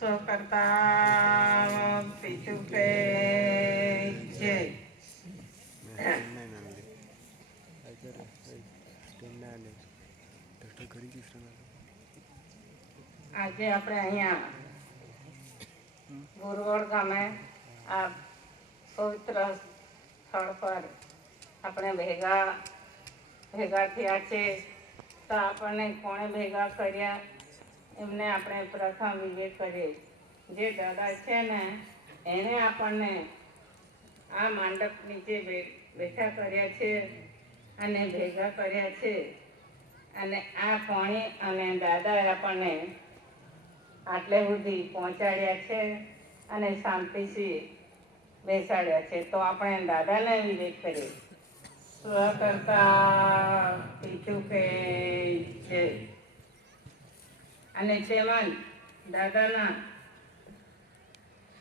કરતા પીછું કે છે આજે આપણે અહીંયા ગુરવડ ગામે આ પવિત્ર સ્થળ પર આપણે ભેગા થયા છે. તો આપણને કોણે ભેગા કર્યા એમને આપણે પ્રથમ વિવેક કરીએ. જે દાદા છે ને એને આપણને આ માંડપ નીચે બેઠા કર્યા છે અને ભેગા કર્યા છે. અને આ પાણી અને દાદાએ આપણને આટલે સુધી પહોંચાડ્યા છે અને શાંતિથી બેસાડ્યા છે. તો આપણે દાદાને વિવેક કરીએ. સ્વકર્તા પીછું કે છે. અને તેમજ દાદાના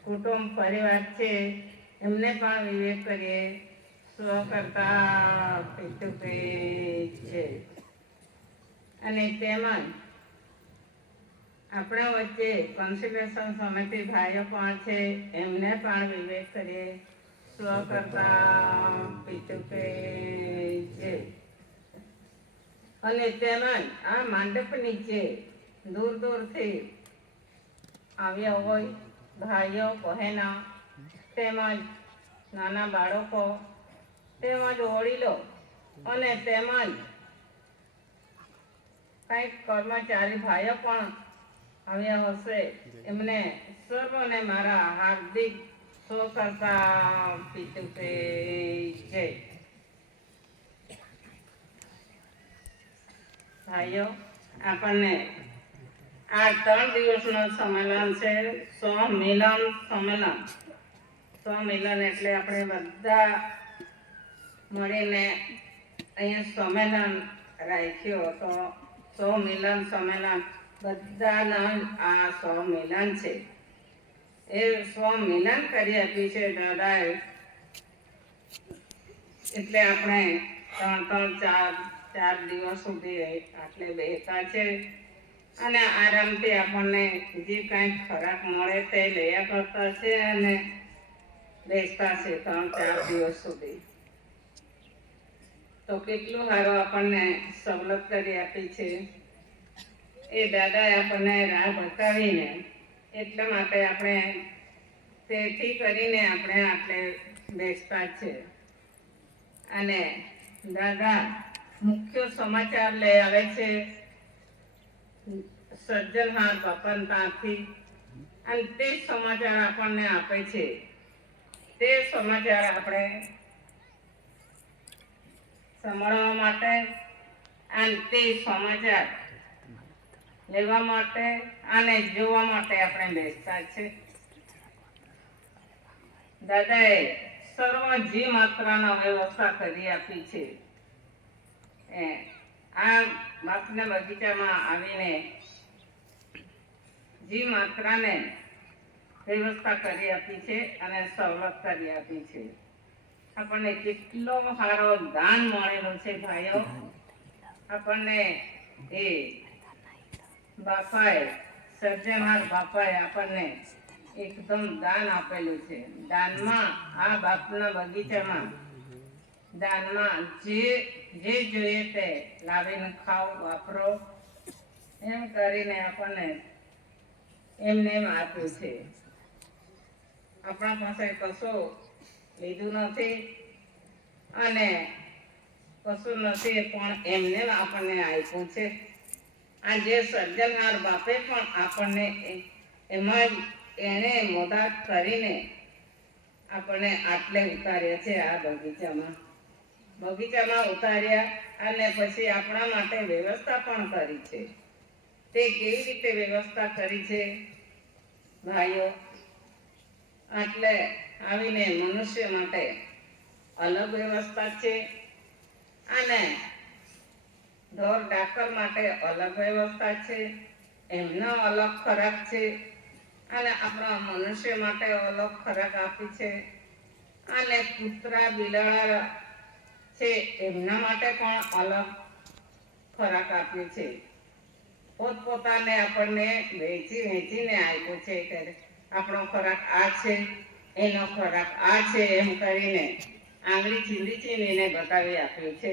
કુટુંબ પરિવાર છે એમને પણ વિવેક કરીએ. સ્વકર્તા પીછું કે છે. અને તેમજ આપણા વચ્ચે કન્સલ્ટેશન સમિતિ ભાઈઓ પણ છે એમને પણ વિવેક કરીએ. સ્વકર્તા પીછું કે છે. અને તેમજ આ માંડપ નીચે દૂર દૂરથી આવ્યા હોય ભાઈઓ બહેનો તેમજ નાના બાળકો તેમજ વડીલો અને તેમજ કંઈક કર્મચારી ભાઈઓ પણ આવ્યા હશે એમને સર્વને મારા હાર્દિક સ્વકર્તા પીછું કે છે. ભાઈઓ આપણને આ 3 દિવસનું સંમેલન છે. સ્વમિલન એટલે આપણે બધા મળીને અહીંયા સંમેલન રાખ્યો તો સંમેલન બધાના આ સ્વમિલન છે. એ સ્વમિલન કરી આપી છે દાદાએ. એટલે આપણે 3-4 દિવસ સુધી આટલે બેઠા છે અને આરામથી આપણને જે કાંઈ ખોરાક મળે તે લયા કરતા છે અને બેસતા છે 3-4 દિવસ સુધી. તો કેટલું સારું આપણને સવલત કરી આપી છે. એ દાદાએ આપણને રાહ બતાવીને એટલા માટે આપણે તેથી કરીને આપણે આટલે બેસતા છે. અને દાદા મુખ્ય સમાચાર લઈ આવે છે સર્જનહાર બાપન ત્યાંથી. અને તે સમાચાર આપણને આપે છે. તે સમાચાર આપણે સાંભળવા માટે અને તે સમાચાર લેવા માટે અને જોવા માટે આપણે બેસતા છે. દાદાએ સર્વ જી માત્રાનો વ્યવસ્થા કરી આપી છે. આ બાપના બગીચામાં આવીને જી માત્રાને વ્યવસ્થા કરી આપી છે અને સવલત કરી આપી છે. આપણને કેટલો સારો દાન મળેલો છે ભાઈઓ. આપણને એ બાપાએ સર્જનહાર બાપાએ આપણને એકદમ દાન આપેલું છે. દાનમાં આ બાપના બગીચામાં દાનમાં જે જોઈએ તે લાવીને ખાઓ વાપરો એમ કરીને આપણને એમને એમ આપ્યું છે. આપણા પાસે કશું લીધું નથી અને કશું નથી પણ એમને આપણને આપ્યું છે. આ જે સર્જનહાર બાપે પણ આપણને એમાં જ એને મદદ કરીને આપણને આટલે ઉતાર્યા છે. આ બગીચામાં ઉતાર્યા અને પછી આપણા માટે વ્યવસ્થા પણ કરી છે. તે કેવી રીતે વ્યવસ્થા કરી છે ભાઈઓ? એટલે આવીને મનુષ્ય માટે અલગ વ્યવસ્થા છે અને ઢોર ડાકર માટે અલગ વ્યવસ્થા છે. એમનો અલગ ખોરાક છે અને આપણા મનુષ્ય માટે અલગ ખોરાક આપી છે. અને કૂતરા બિલાડા છે એમના માટે પણ અલગ ખોરાક આપ્યો છે. પોતપોતાને આપણને વેચીને આપ્યો છે કે આપણો ખોરાક આ છે, એનો ખોરાક આ છે, એમ કરીને આંગળી ચીંધીને બતાવી આપ્યું છે.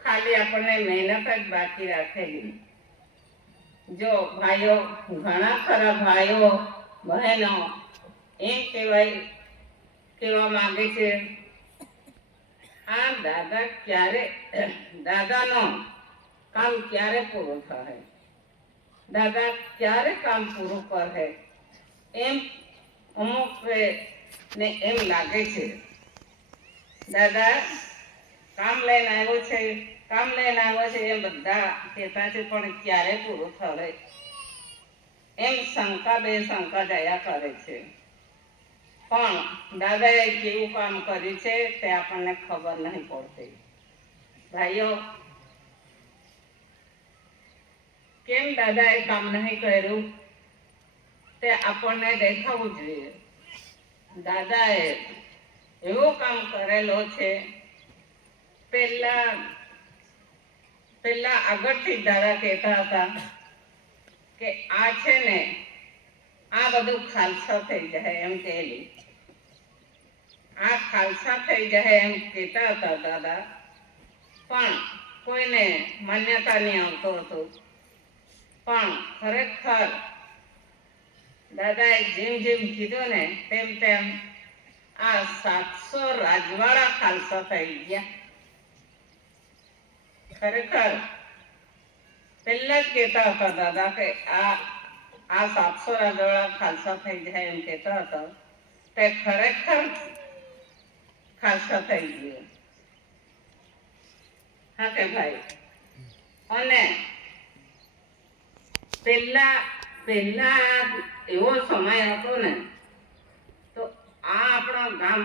ખાલી આપણને મહેનત જ બાકી રાખેલી. જો ભાઈઓ, ઘણા ખરા ભાઈઓ બહેનો એમ કહેવા માંગે છે, આ દાદાનો કામ ક્યારે પૂરું થાય, દાદા ક્યારે કામ પૂરું કરે, એમ અમુક ને એમ લાગે છે. દાદા કામ લઈને આવ્યો છે એમ બધા કહેતા છે, પણ ક્યારે પૂરું થશે એમ શંકા જયા કરે છે. પણ દાદાએ કેવું કામ કર્યું છે તે આપણને ખબર નહીં પડતી. ભાઈઓ, કેમ દાદાએ કામ નહીં કર્યું તે આપણને દેખાવું જોઈએ. દાદાએ એવું કામ કરેલો છે. પહેલા આગળથી દાદા કહેતા હતા કે આ છે ને, આ બધું ખાલસા થઈ જાય એમ કહેલી. આ ખાલસા થઈ જાય એમ કહેતા હતા દાદા, પણ કોઈને માન્યતા નહીં આવતો હતો. પણ ખરેખર દાદાએ જેમ કીધું ને તેમ આ 700 રાજવાડા ખાલસા થઈ ગયા. ખરેખર પહેલા જ કહેતા હતા દાદા કે આ 700 રાજવાડા ખાલસા થઈ જાય એમ કહેતા હતા, તે ખરેખર ખાલસા થઈ ગયું. હા કે ભાઈ? અને પહેલા એવો સમય હતો ને, તો આ આપણો ગામ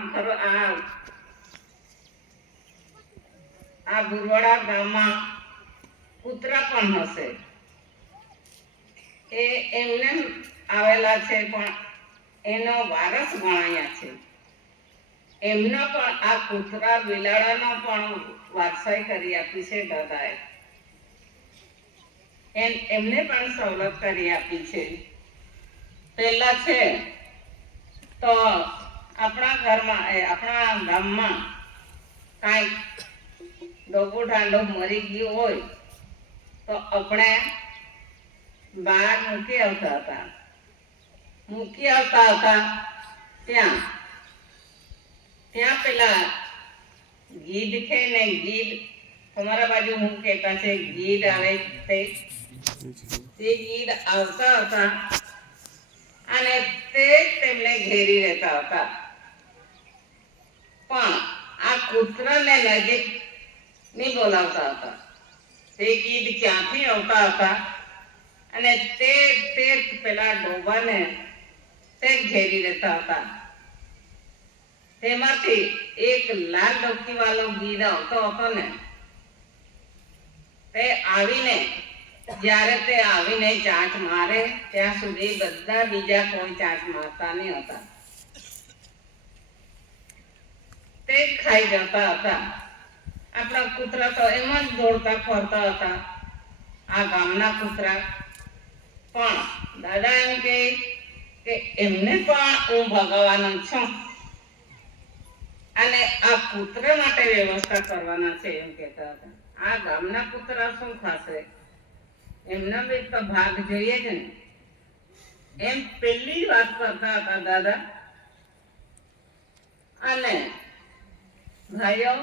આ બુરવાડા ગામમાં કૂતરા પણ હશે. એ એમને આવેલા છે, પણ એનો વારસ ગણાયા છે. એમનો પણ આ કૂતરા બિલાડાનો પણ વારસાઈ કરી આપી છે દાદાએ. એમને પણ સવલત કરી આપી છે. પહેલા છે તો આપણા ગામમાં કાંઈક ડોબો ઢાંડો મરી ગયો હોય તો આપણે બહાર મૂકી આવતા હતા. ત્યાં પેલા ગીધ છે ને, ગીધ તમારા બાજુ હું કહેતા છે ગીધ આવે તે ગીધ આવતા હતા અને તે તેમને ઘેરી રહેતા હતા. પણ આ કૂતરાને નજીક નહીં બોલાવતા હતા. તે ગીધ ક્યાંથી આવતા હતા અને તે પેલા ડોબાને તે ઘેરી રહેતા હતા. તેમાંથી એક લાલ ડોકી વાળો ગીધ આવતો હતો ને, જ્યારે તે આવીને ચાંચ મારે ત્યાં સુધી બધા બીજા કોઈ ચાંચ મારતા નહીં હતા. તે ખાઈ જતા હતા. આપણા કૂતરા તો એમ જ દોડતા ફરતા હતા, આ ગામના કૂતરા. પણ દાદા એમ કહે કે એમને પણ હું ભગાવવાનો છું અને આ કૂતરા માટે વ્યવસ્થા કરવાના છે એમ કહેતા હતા. આ ગામના કૂતરા શું ખાશે, એમનો બી તો ભાગ જોઈએ જ ને, એમ પહેલી વાત કરતા હતા દાદા. અને ભાઈઓ,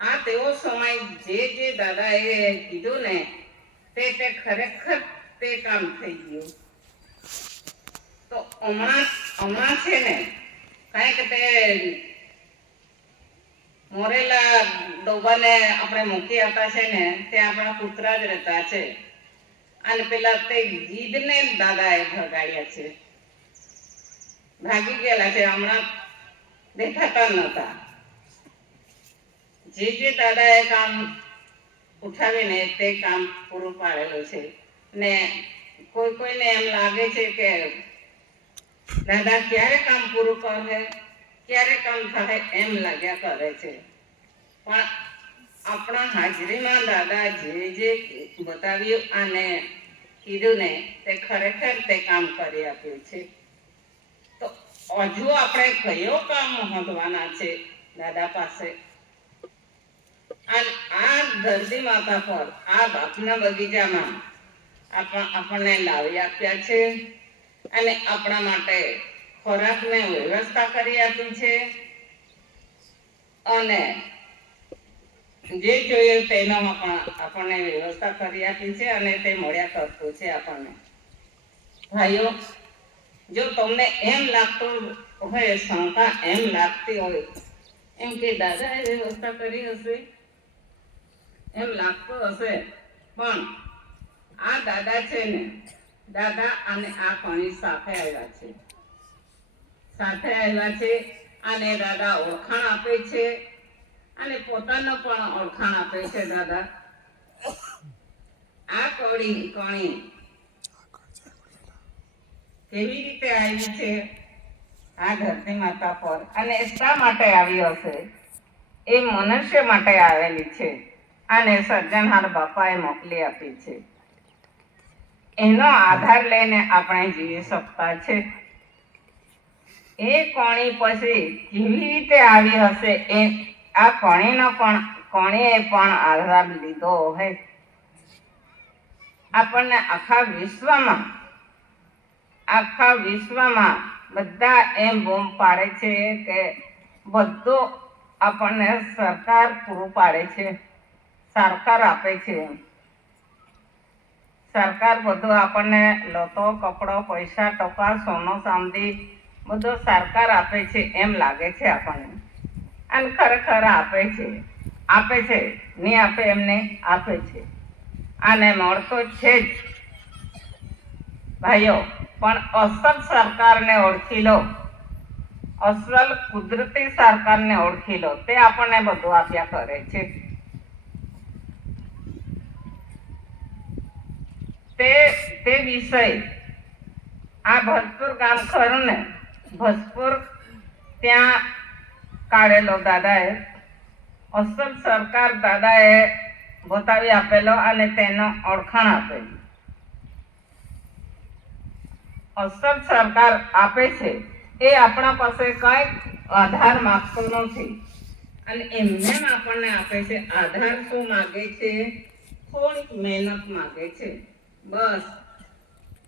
આ તેવો સમય જે દાદાએ કીધું ને તે ખરેખર તે કામ થઈ ગયું. તો હમણાં છે ને કાંઈક તે મોરેલા ડોબાને આપણે મૂકી આવતા છે ને, તે આપણા કૂતરા જ રહેતા છે. અને પેલા તે ગીધને દાદાએ ભગાડ્યા છે, ભાગી ગયેલા છે, હમણાં દેખાતા નહોતા. જે દાદાએ કામ ઉઠાવીને તે કામ પૂરું પાડેલું છે. ને કોઈને એમ લાગે છે કે દાદા ક્યારે કામ પૂરું કરે, ક્યારે કામ થાય એમ લાગ્યા કરે છે. પણ આપણો આપણા હાજરીમાં દાદા જે બતાવ્યું અને કીધું ને તે ખરેખર તે કામ કરી આપ્યું છે. તો હજુ આપણે કયો કામ મહત્વના છે દાદા પાસે? આ ધરતી માતા પર આ બાપના બગીચામાં આપણને લાવી આપ્યા છે અને આપણા માટે ખોરાકને વ્યવસ્થા કરી આપી છે અને જે જોઈએ તેનો આપણને વ્યવસ્થા કરી આપી છે અને તે મળ્યા કરતું છે આપણને. ભાઈઓ, જો તમને એમ લાગતું હોય, શંકા એમ લાગતી હોય એમ કે દાદાએ વ્યવસ્થા કરી હશે, એમ લાગતું હશે, પણ આ દાદા છે ને, દાદા અને આ પાણી સાથે આવ્યા છે, સાથે આવ્યા છે અને દાદા ઓળખાણ આપે છે અને પોતાનો પણ ઓળખાણ આપે છે. દાદા આ કણી કેવી રીતે આવી છે આ ધરતી માતા પર અને શા માટે આવી હશે? એ મનુષ્ય માટે આવેલી છે અને સર્જનહાર બાપાએ મોકલી આપી છે. એનો આધાર લઈને આપણે જીવી શકતા છે. એ કોણી પછી કેવી રીતે આવી હશે? આ કોણીએ પણ આધાર લીધો હોય. આપણને આખા વિશ્વમાં બધા એમ બૂમ પાડે છે કે બધું આપણને સરકાર પૂરું પાડે છે, સરકાર આપે છે. સરકાર બધું આપણને લતો, કપડો, પૈસા, ટકા, સોનો, ચાંદી બધું સરકાર આપે છે એમ લાગે છે આપણને. અને ખરેખર આપે છે, નહીં આપે એમને આપે છે અને મળતો છે જ ભાઈઓ. પણ અસલ સરકારને ઓળખી લો, અસલ કુદરતી સરકારને ઓળખી લો, તે આપણને બધું આપ્યા કરે છે. તે વિષય આ ભજપુર ગામ ખરું ને, ભજપુર ત્યાં કાઢેલો દાદાએ, અસલ સરકાર દાદાએ બતાવી આપેલો અને તેનો ઓળખાણ આપેલું. અસલ સરકાર આપે છે એ આપણા પાસે કઈ આધાર માંગતો નથી અને એમને આપણને આપે છે. આધાર શું માગે છે? થોડીક મહેનત માગે છે. બસ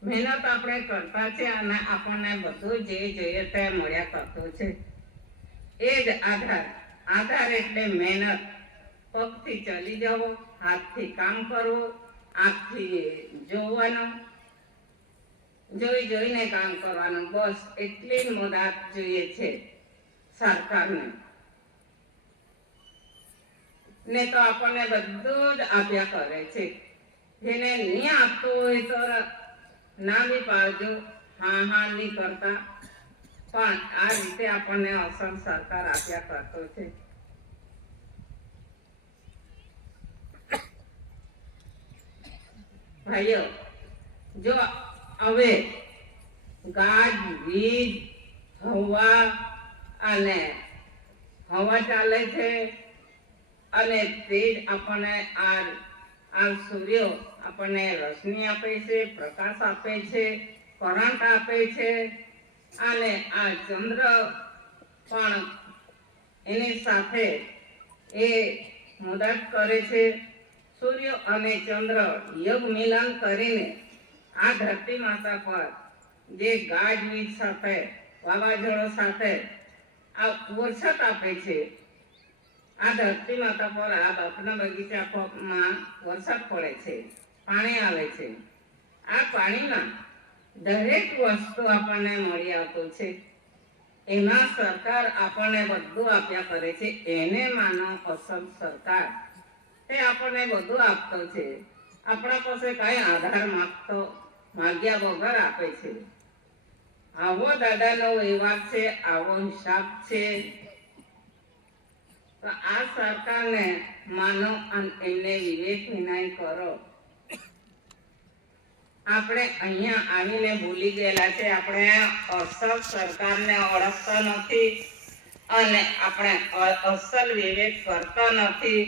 મહેનત આપણે કરતા છે અને આપણને બધું જે જોઈએ તે મળ્યા કરતું છે. એ જ આધાર એટલે મહેનત. પગથી ચાલી જવું, હાથથી કામ કરવું, આંખથી જોવાનું, જોઈને કામ કરવાનું, બસ એટલી મદદ જોઈએ છે સરકારને. ને તો આપણને બધું જ આપ્યા કરે છે. જેને નહીં આપતું હોય તો ના બી પાડજો, હા નહીં કરતા, પણ આ રીતે આપણને અસલ સરકાર આપ્યા કરતો છે. ભાઈઓ, જો હવે ગાજ, વીજ, હવા ચાલે છે અને તે જ આપણને આ સૂર્ય આપણને રોશની આપે છે, પ્રકાશ આપે છે, કરંટ આપે છે અને આ ચંદ્ર પણ એની સાથે એ મદદ કરે છે. સૂર્ય અને ચંદ્ર યોગ મિલન કરીને આ ધરતી માતા પર જે ગાજવીજ સાથે, વાવાઝોડો સાથે આ વરસાદ આપે છે. આ ધરતી માતા પર આ બાપના બગીચામાં વરસાદ પડે છે, પાણી આવે છે. આ પાણીમાં દરેક વસ્તુ આપણને મળી આવતું છે. એમાં સરકાર આપણને બધું આપ્યા કરે છે. એને માનો અસલ સરકાર, તે આપણને બધું આપતો છે. આપણા પાસે કઈ આધાર માગ્યા વગર આપે છે. આવો દાદાનો વ્યવહાર છે, આવો હિસાબ છે. તો આ સરકારને માનો અને એમને વિવેક વિનય કરો. આપણે અહીંયા આવીને ભૂલી ગયેલા છે. આપણે અસલ સરકારને ઓળખતા નથી અને આપણે અસલ વિવેક કરતા નથી.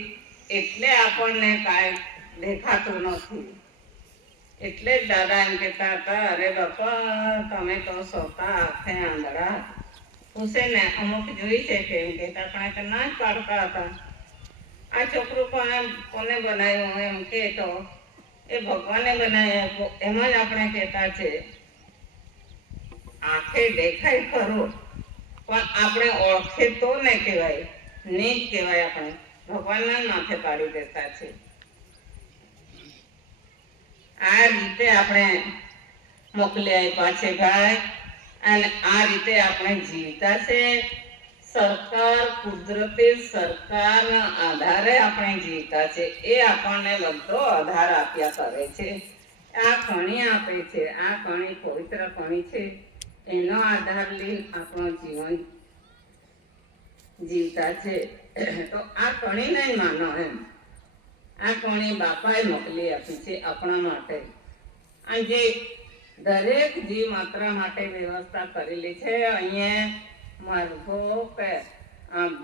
એટલે આપણને કાંઈ દેખાતું નથી. એટલે જ દાદા એમ કહેતા હતા, અરે બાપા તમે તો સોતા આંખે આંધળા. હુસેને અમુક જોઈ છે કે એમ કહેતા, પણ એ તો ના જ પાડતા હતા. આ છોકરું કોને બનાવ્યું એમ કે તો એ ભગવાને બનાવ્યો એમ જ આપણે કહેતા છે. આંખે દેખાય ખરું, પણ આપણે ઓળખે તો ને કહેવાય, નહીં જ કહેવાય. આપણે ભગવાનના માથે પાડી દેતા છે. આ રીતે આપણે મોકલી આપ્યા છે ભાઈ, અને આ રીતે આપણે જીવતા છે. સરકાર, કુદરતી સરકારના આધારે આપણે જીવતા છે. એ આપણને બધો આધાર આપ્યા કરે છે. આ કણી આપે છે, આ કણી પવિત્ર કણી છે, એનો આધાર લઈને આપણું જીવન જીવતા છે. તો આ કણી નહીં માનો એમ, આ કણી બાપાએ મોકલી આપી છે આપણા માટે. આ જે દરેક જીવ માત્ર માટે વ્યવસ્થા કરેલી છે. અહીંયા મરઘો કે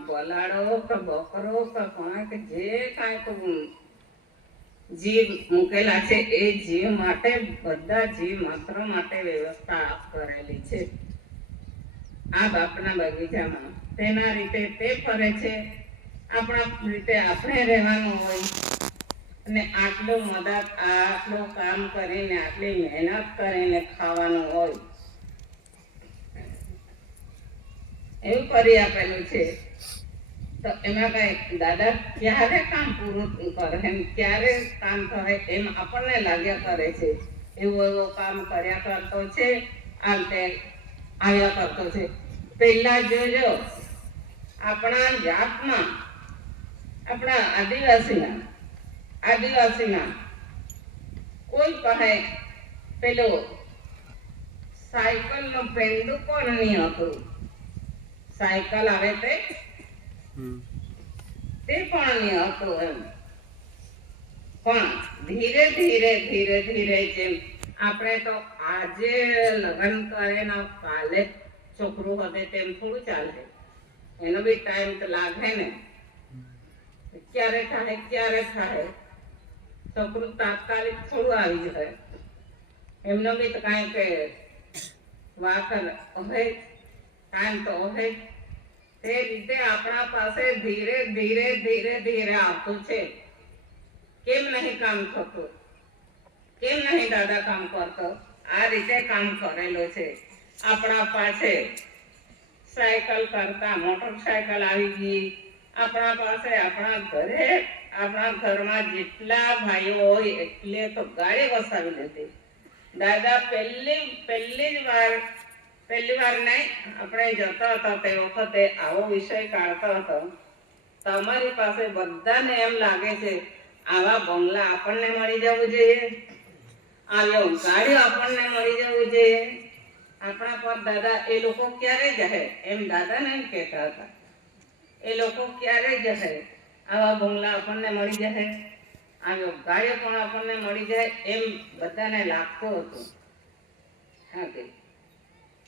બલાડો કે બકરો કે કોણ કે જે કાંઈ જીવ મૂકેલા છે એ જીવ માટે, બધા જીવ માત્ર માટે વ્યવસ્થા કરેલી છે આ બાપના બગીચામાં. તેના રીતે તે ફરે છે, આપણા રીતે આપણે રહેવાનું હોય. અને આટલું મદદ, આટલું કામ કરીને, આટલી મહેનત કરીને ખાવાનું હોય, એવું કરી આપેલું છે. તો એમાં કઈ દાદા ક્યારે કામ પૂરું કરે, એમ ક્યારે કામ થાય એમ આપણને લાગ્યા કરે છે. એવું કામ કર્યા કરતો છે, અંતે આવ્યા કરતો છે. પહેલા જોજો આપણા જાતમાં, આપણા આદિવાસીના કોઈ પાસે પેલો સાયકલનો પેંડું પણ નહીં હતું. સાયકલ આવે તે પણ નહીં હતું એમ. પણ ધીરે ધીરે જેમ આપણે તો આજે લગ્ન કરે ને કાલે છોકરું હશે તેમ થોડું ચાલે. એનો બી ટાઈમ તો લાગે ને. ક્યારે થાય છોકરું તાત્કાલિક થોડું આવી જાય. એમનો બી તો કાંઈ કે વાત હોય, ટાઈમ તો હોય. તે રીતે આપણા પાસે ધીરે ધીરે આવતું છે. કેમ નહીં કામ થતું? કેમ નહીં દાદા કામ કરતો? આ રીતે કામ કરેલો છે. આપણા પાસે સાયકલ કરતા મોટરસાયકલ આવી ગઈ. આપણા પાસે આપણા ઘરમાં જેટલા ભાઈઓ હોય એટલે તો ગાડી વસાવી લીધી. દાદા પહેલી વાર નહીં, આપણે જતો હતો તે વખતે આવો વિષય કાઢતો હતો. તમારી પાસે બધાને એમ લાગે છે આવા બંગલા આપણને મળી જવું જોઈએ, આવ્યો ગાડી આપણને મળી જવું જોઈએ. આપણા પર દાદા એ લોકો ક્યારે જશે એમ દાદાને એમ કહેતા હતા. એ લોકો ક્યારે જશે, આવા બંગલા આપણને મળી જશે, આવ્યો ગાડીઓ પણ આપણને મળી જાય એમ બધાને લાગતું હતું.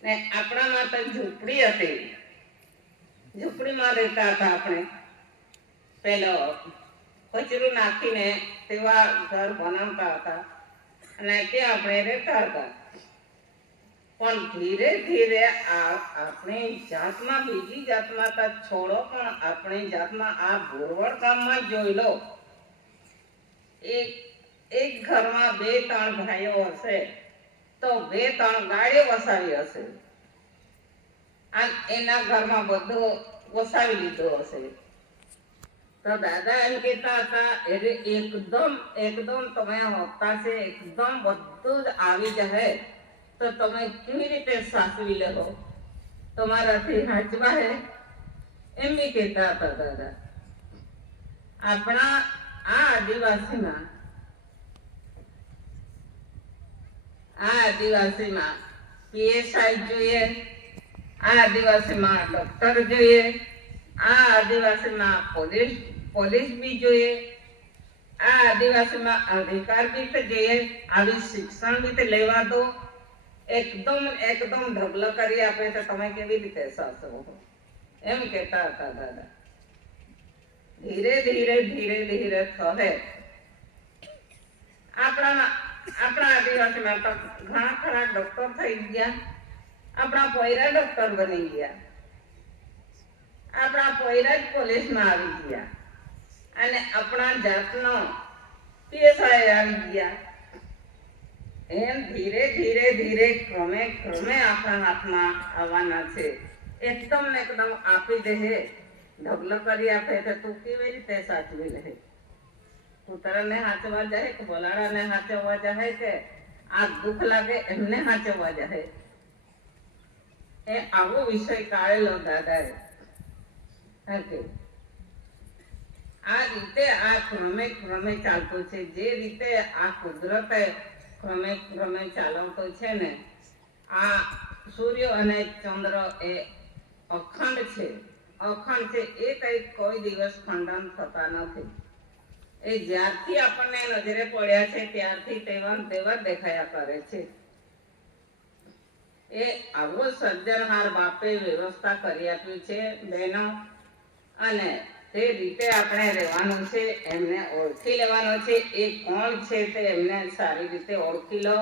ને આપણામાં તો ઝૂંપડી હતી, ઝૂંપડીમાં રહેતા હતા આપણે. પેલો કચરું નાખીને તેવા ઘર બનાવતા હતા અને ત્યાં આપણે રહેતા હતા. પણ ધીરે ધીરે આપણી જાતમાં, બીજી જાતમાં તો છોડો, પણ આપણી જાતમાં આ ભોરવડ ગામમાં જોઈ લો, એક ઘરમાં 2-3 ભાઈઓ હશે તો 2-3 ગાડીઓ વસાવી હશે. એના ઘરમાં બધું વસાવી લીધું હશે. તો દાદા એમ કહેતા હતા એકદમ તમે હોતા છે, એકદમ બધું જ આવી જાય તો તમે કેવી રીતે સાચવી લેવો, તમારાથી હાચવા હે એમ બી કહેતા હતા દાદા. આપણા આ આદિવાસીમાં પીએસઆઈ જોઈએ, આ આદિવાસીમાં ડોક્ટર જોઈએ, આ આદિવાસીમાં પોલીસ બી જોઈએ, આ આદિવાસીમાં અધિકાર બી જોઈએ. આવી શિક્ષણ બી લેવા દો, એકદમ ઢગલો કરી આપે તો તમે કેવી રીતે સાચવો એમ કહેતા હતા દાદા. ધીરે ધીરે ધીરે ધીરે થશે. આપણા આદિવાસીમાં તો ઘણા ખરા ડોક્ટર થઈ ગયા, આપણા પોયરા ડોક્ટર બની ગયા, આપણા પોયરા જ પોલીસમાં આવી ગયા અને આપણા જાતનો પીએસઆઈ આવી ગયા. એમ ધીરે ધીરે ધીરે ક્રમે ક્રમે આપણા હાથમાં આવવાના છે. એકદમ આપી દે, ઢગલો કરી આપે તો તું કેવી રીતે સાચવી લે? કૂતરાને હાચવા જાય કે બોલાડાને હાચવવા જાય કે આ દુઃખ લાગે એમને હાચવવા જાય? એ આવો વિષય કાઢેલો દાદાએ. આ રીતે આ ક્રમે ક્રમે ચાલતું છે. જે રીતે આ કુદરતે ક્રમે ક્રમે ચાલવતો છે ને, આ સૂર્ય અને ચંદ્ર એ અખંડ છે. અખંડ છે એ કઈ કોઈ દિવસ ખંડન થતા નથી. એ જ્યારથી આપણને નજરે પડ્યા છે ત્યારથી તેવા તેવા દેખાયા કરે છે. એ આવો સર્જનહાર બાપે વ્યવસ્થા કરી આપ્યું છે બહેનો, અને તે રીતે આપણે રહેવાનું છે. એમને ઓળખી લેવાનો છે. એ કોણ છે તે એમને સારી રીતે ઓળખી લો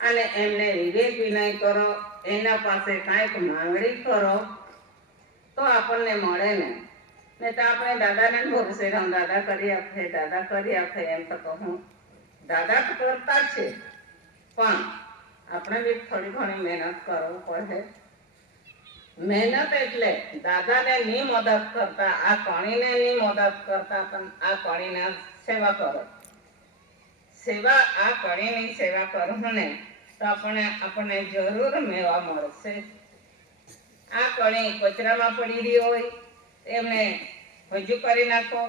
અને એમને વિવેક વિનય કરો. એના પાસે કાંઈક માંગણી કરો તો આપણને મળે ને તો આપણે દાદાને ભરોસે રહો, દાદા કરી આપે, દાદા કરી આપે એમ તો કહું. દાદા તો કરતા છે, પણ આપણે બી થોડી ઘણી મહેનત કરવું પડે. મહેનત એટલે દાદાને ની મદદ કરતા, આ કણીને ની મદદ કરતા, પણ આ કણીને સેવા કરો. સેવા આ કણીની સેવા કરો ને તો આપણને જરૂર મેવા મળશે. આ કણી કચરામાં પડી રહી હોય એમને હજુ કરી નાખો,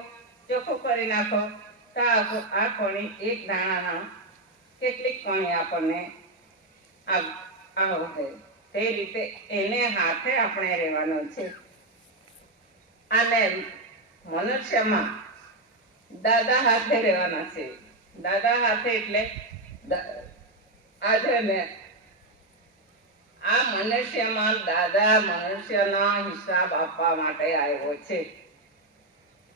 ચોખ્ખું કરી નાખો તો આ કણી એક દાણાના કેટલીક કણી આપણને આવે. તે રીતે એને હાથે આપણે રહેવાનું છે. અને મનુષ્યમાં દાદા હાથે રહેવાના છે. દાદા હાથે એટલે આજે ને આ મનુષ્યમાં દાદા મનુષ્યનો હિસાબ આપવા માટે આવ્યો છે.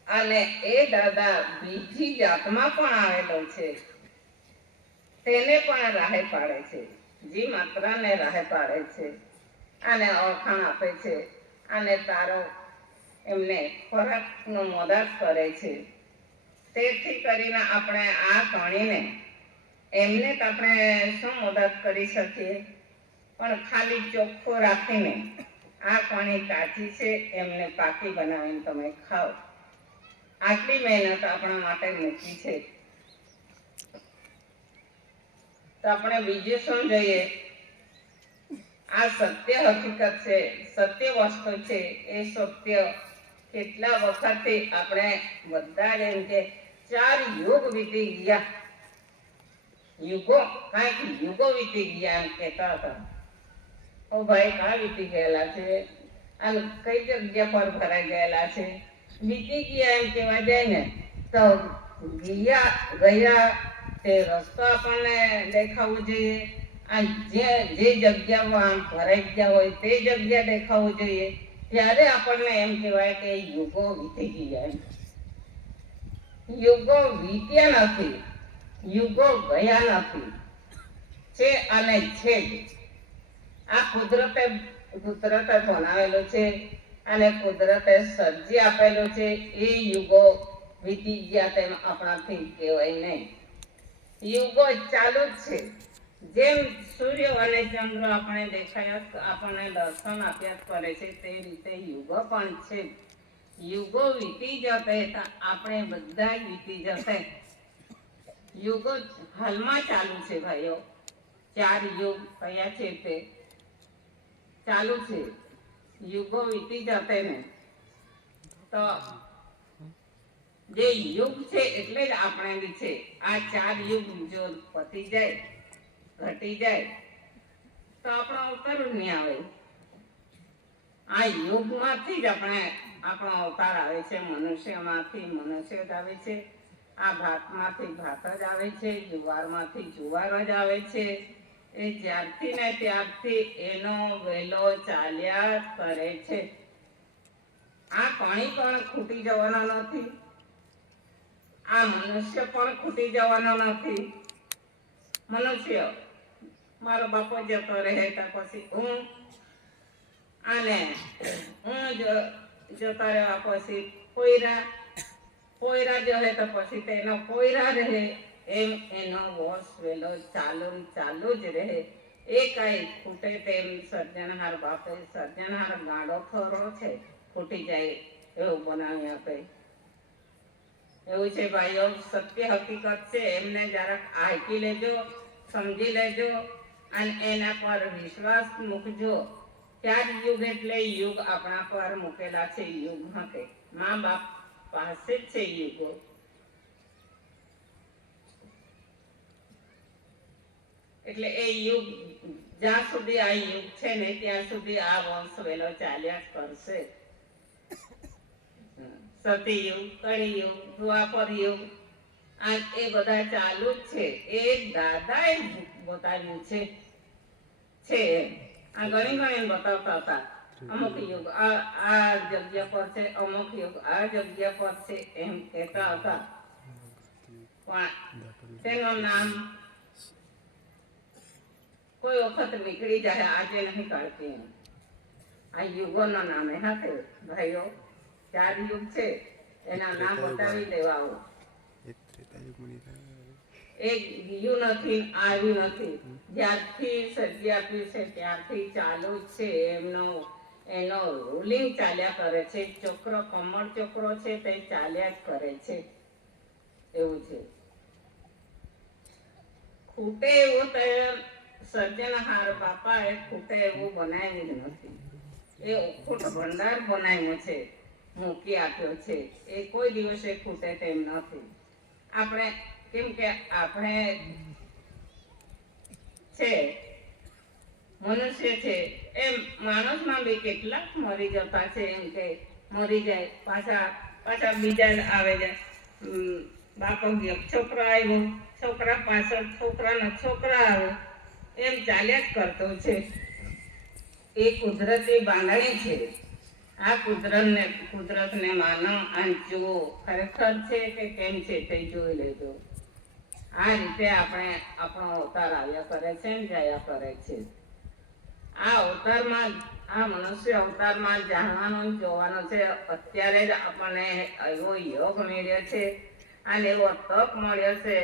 અને એ દાદા બીજી જાતમાં પણ આવેલો છે. તેને પણ રાહે પાડે છે. જી માત્રાને રાહે પાડે છે અને ઓળખાણ આપે છે અને તારો એમને ખોરાકનો મદદ કરે છે. તેથી કરીને આપણે આ કણીને એમને તો આપણે શું મદદ કરી શકીએ, પણ ખાલી ચોખ્ખો રાખીને આ કણી કાચી છે એમને પાકી બનાવીને તમે ખાઓ. આટલી મહેનત આપણા માટે મૂકી છે. તો આપણે બીજું શું જોઈએ? આ સત્ય હકીકત છે, સત્ય વસ્તુ છે. એ સત્ય કેટલા વખતથી આપણે બધા જ એમ કે 4 યુગ વીતી ગયા, કાંઈક યુગો વીતી ગયા એમ કહેતા હતા. ઓ ભાઈ કાં વીતી ગયેલા છે અને કઈ જગ્યા પર ભરાઈ ગયેલા છે? વીતી ગયા એમ કહેવા જાય ને તો ગયા તે રસ્તો આપણને દેખાવું જોઈએ. આ જે જગ્યામાં ભરાઈ ગયા હોય તે જગ્યા દેખાવું જોઈએ. ત્યારે આપણને એમ કહેવાય કે યુગો વીતી ગયા. યુગો વીત્યા નથી, યુગો ગયા નથી, છે અને છે જ. આ કુદરતે બનાવેલું છે અને કુદરતે સર્જી આપેલું છે. એ યુગો વીતી ગયા તેમ આપણાથી કહેવાય નહીં. યુગો ચાલુ જ છે. જેમ સૂર્ય અને ચંદ્ર આપણે દેખાયા, આપણને દર્શન આપ્યા કરે છે, તે રીતે યુગો પણ છે. યુગો વીતી જશે તો આપણે બધા જ વીતી જશે. યુગો હાલમાં ચાલુ છે ભાઈઓ. 4 યુગ કયા છે તે ચાલુ છે. યુગો વીતી જશે ને તો જે યુગ છે એટલે જ આપણે બી છે. આ 4 યુગ જો પતી જાય, ઘટી જાય તો આપણો અવતાર જ નહીં આવે. આ યુગમાંથી જ આપણો અવતાર આવે છે. મનુષ્યમાંથી મનુષ્ય જ આવે છે. આ ભાતમાંથી ભાત જ આવે છે. જુવારમાંથી જુવાર જ આવે છે. એ જ્યારથી ને ત્યારથી એનો વેલો ચાલ્યા કરે છે. આ પાણી પણ ખૂટી જવાનો નથી, આ મનુષ્ય પણ ખૂટી જવાનો નથી. મનુષ્ય મારો બાપો જતો રહે તો પછી હું જતા રહ્યા પછી પોયરા જશે તો પછી તેનો પોયરા રહે. એમ એનો વંશ વેલો ચાલુ જ રહે. એ કઈ ખૂટે તેમ સર્જનહાર બાપે સર્જનહાર ગાડો થોરો છે, ખૂટી જાય એવું બનાવી આપે. એવું છે ભાઈઓ, સત્ય હકીકત છે. એમને જરાક આંકી લેજો, સમજી લેજો અને એના પર વિશ્વાસ મૂકજો. 4 યુગ એટલે યુગ આપણા પર મૂકેલા છે. યુગ હકે મા બાપ પાસે જ છે યુગો. એટલે એ યુગ જ્યાં સુધી આ યુગ છે ને ત્યાં સુધી આ વંશ વેલો ચાલ્યા જ કરશે. સતીયુગ, કળિયુગ, દ્વાપર યુગ એ બધા ચાલુ જ છે. એ દાદાએ બતાવ્યું છે. આ ઘણી બતાવતા હતા. અમુક યુગ આ જગ્યા પર છે, અમુક યુગ આ જગ્યા પર છે, એમ કહેતા હતા. પણ તેનું નામ કોઈ વખત નીકળી જાય, આજે નહીં કાઢતી. આ યુગોના નામે હા ભાઈઓ, 4 યુગ છે, એના નામ બતાવી દેવા. એક ગયું નથી, આવ્યું નથી. જ્યારથી સર્જી આપ્યું છે ત્યારથી ચાલુ જ છે. એનો રૂલિંગ ચાલ્યા કરે છે. ચક્ર કમળ ચક્રો છે તે ચાલ્યા જ કરે છે. એવું છે. ખૂટે એવું તો સર્જનહાર બાપાએ ખૂટે એવું બનાવ્યું નથી. એ અખૂટ ભંડાર બનાવ્યો છે, મૂકી આપ્યો છે. એ કોઈ દિવસે ખૂટે તેમ નથી. આપણે કેમ કે આપણે છે મનુષ્ય છે, એમ માણસમાં બી કેટલાક મરી જતા છે. એમ કે મરી જાય પાછા બીજા આવે જાય. બાપો ગયો, છોકરો આવ્યો, છોકરા પાછળ છોકરાનો છોકરા આવે, એમ ચાલ્યા જ કરતો છે. એ કુદરતી બાંધણી છે. આ કુદરતને માનો અને જુઓ ખરેખર છે કે કેમ છે તે જોઈ લેજો. આ રીતે આપણે આપણો અવતાર આવ્યા કરે છે ને જયા કરે છે. આ અવતારમાં, આ મનુષ્ય અવતારમાં જાણવાનું જોવાનું છે. અત્યારે જ આપણને એવો યોગ મળ્યો છે અને એવો તક મળ્યો છે.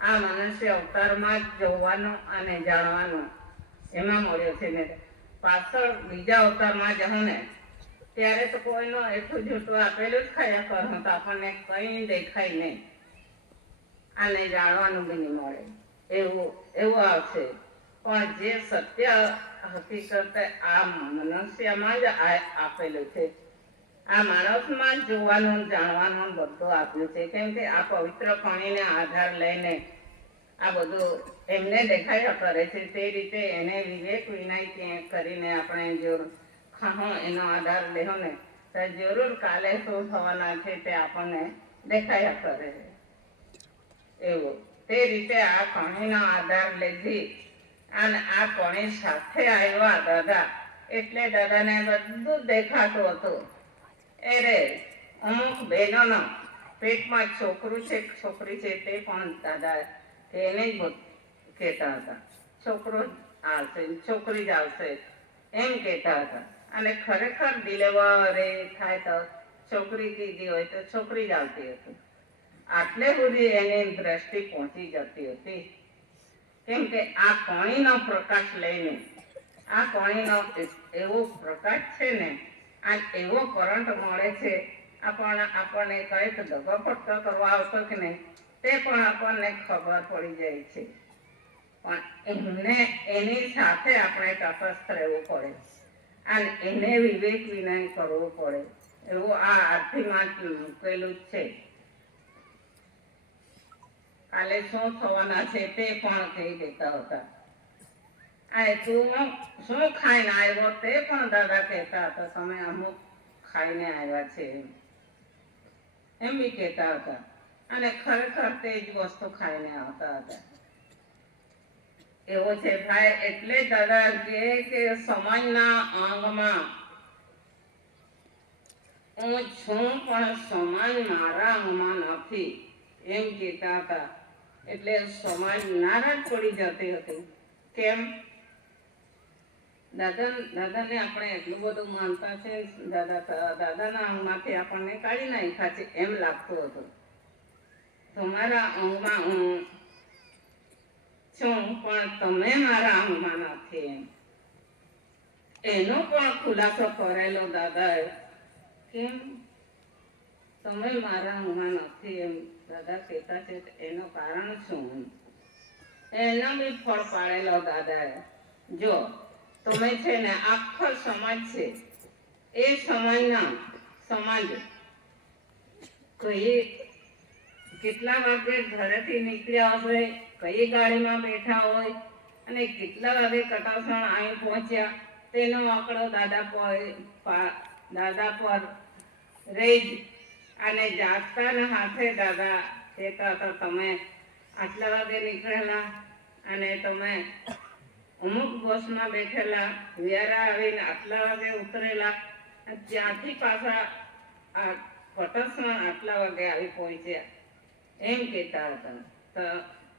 આ મનુષ્ય અવતારમાં જ જોવાનું અને જાણવાનું એમાં મળ્યો છે ને પાછળ બીજા અવતારમાં જાઉં ને ત્યારે તો કોઈનો એટલું જૂઠું આપેલું જ ખાયા કરું તો આપણને કંઈ દેખાય નહીં. આને જાણવાનું બી નહીં મળે. એવું આવશે. પણ જે સત્ય હકીકત આ મનુષ્યમાં જ આપેલું છે. આ માણસમાં જ જોવાનું જાણવાનું બધું આપ્યું છે. કેમ કે આ પવિત્ર પાણીને આધાર લઈને આ બધું એમને દેખાયા કરે છે. તે રીતે એને વિવેક વિનય કરીને આપણે જો એનો આધાર લેવો ને તો જરૂર કાલે શું થવાના છે તે આપણને દેખાયા કરે. એવું તે રીતે આ પાણીનો આધાર લીધી અને આ પાણી સાથે આવ્યા દાદા. એટલે દાદાને બધું દેખાતું હતું. અમુક બહેનોનો પેટમાં છોકરું છે છોકરી છે તે પણ દાદા એને જ કહેતા હતા. છોકરો આવશે, છોકરી જ આવશે એમ કહેતા હતા. અને ખરેખર ડિલિવરી થાય તો છોકરી દીધી હોય તો છોકરી જ આવતી હતી. આટલે સુધી એની દ્રષ્ટિ પહોંચી જતી હતી. કેમ કે આ પાણીનો પ્રકાશ લઈને, આ પાણીનો એવો પ્રકાશ છે ને, આ એવો કરંટ મળે છે. આપણને કંઈક દગો ફટકો કરવા આવતો કે નહીં તે પણ આપણને ખબર પડી જાય છે. પણ એની સાથે આપણે તટસ્થ રહેવું પડે અને એને વિવેક વિનય કરવો પડે. એવું આ આરતીમાં મૂકેલું જ છે. કાલે શું થવાના છે તે પણ કહી દેતા હતા. આ તું શું ખાઈને આવ્યો તે પણ દાદા કહેતા હતા. તમે અમુક ખાઈને આવ્યા છે એમ બી કહેતા હતા. અને ખરેખર તે જ વસ્તુ ખાઈને આવતા હતા. એવો છે ભાઈ. એટલે દાદા કહે કે સમાજના અંગમાં હું છું પણ સમાજ મારા અંગમાં નથી એમ કહેતા હતા. એટલે સમાજ નારાજ પડી જતી હતી. કેમ? દાદાને આપણે એટલું બધું માનતા છે, દાદાના અંગમાંથી આપણને કાઢી નાખ્યા છે એમ લાગતું હતું. તમારા અંગમાં હું છું પણ તમે મારા અંગમાં નથી એમ. એનો પણ ખુલાસો કરેલો દાદાએ. કેમ તમે મારા અંગમાં નથી એમ દાદા કહેતા છે, એનું કારણ શું? એનો બી ફળ પાડેલો દાદાએ. જો તમે છે ને આખો સમાજ છે, એ સમાજ કઈ કેટલા વાગે ઘરેથી નીકળ્યા હોય, કઈ ગાડીમાં બેઠા હોય અને કેટલા વાગે કટાસણ અહીં પહોંચ્યા તેનો આંકડો દાદા પર રહી જ. અને જાગતાના હાથે દાદા કહેતા હતા, તમે આટલા વાગે નીકળેલા અને તમે અમુક બસમાં બેઠેલા, વ્યારા આવીને આટલા વાગે ઉતરેલા, ત્યાંથી પાછા આ કટાસણ આટલા વાગે આવી પહોંચ્યા એમ કહેતા હતા. તો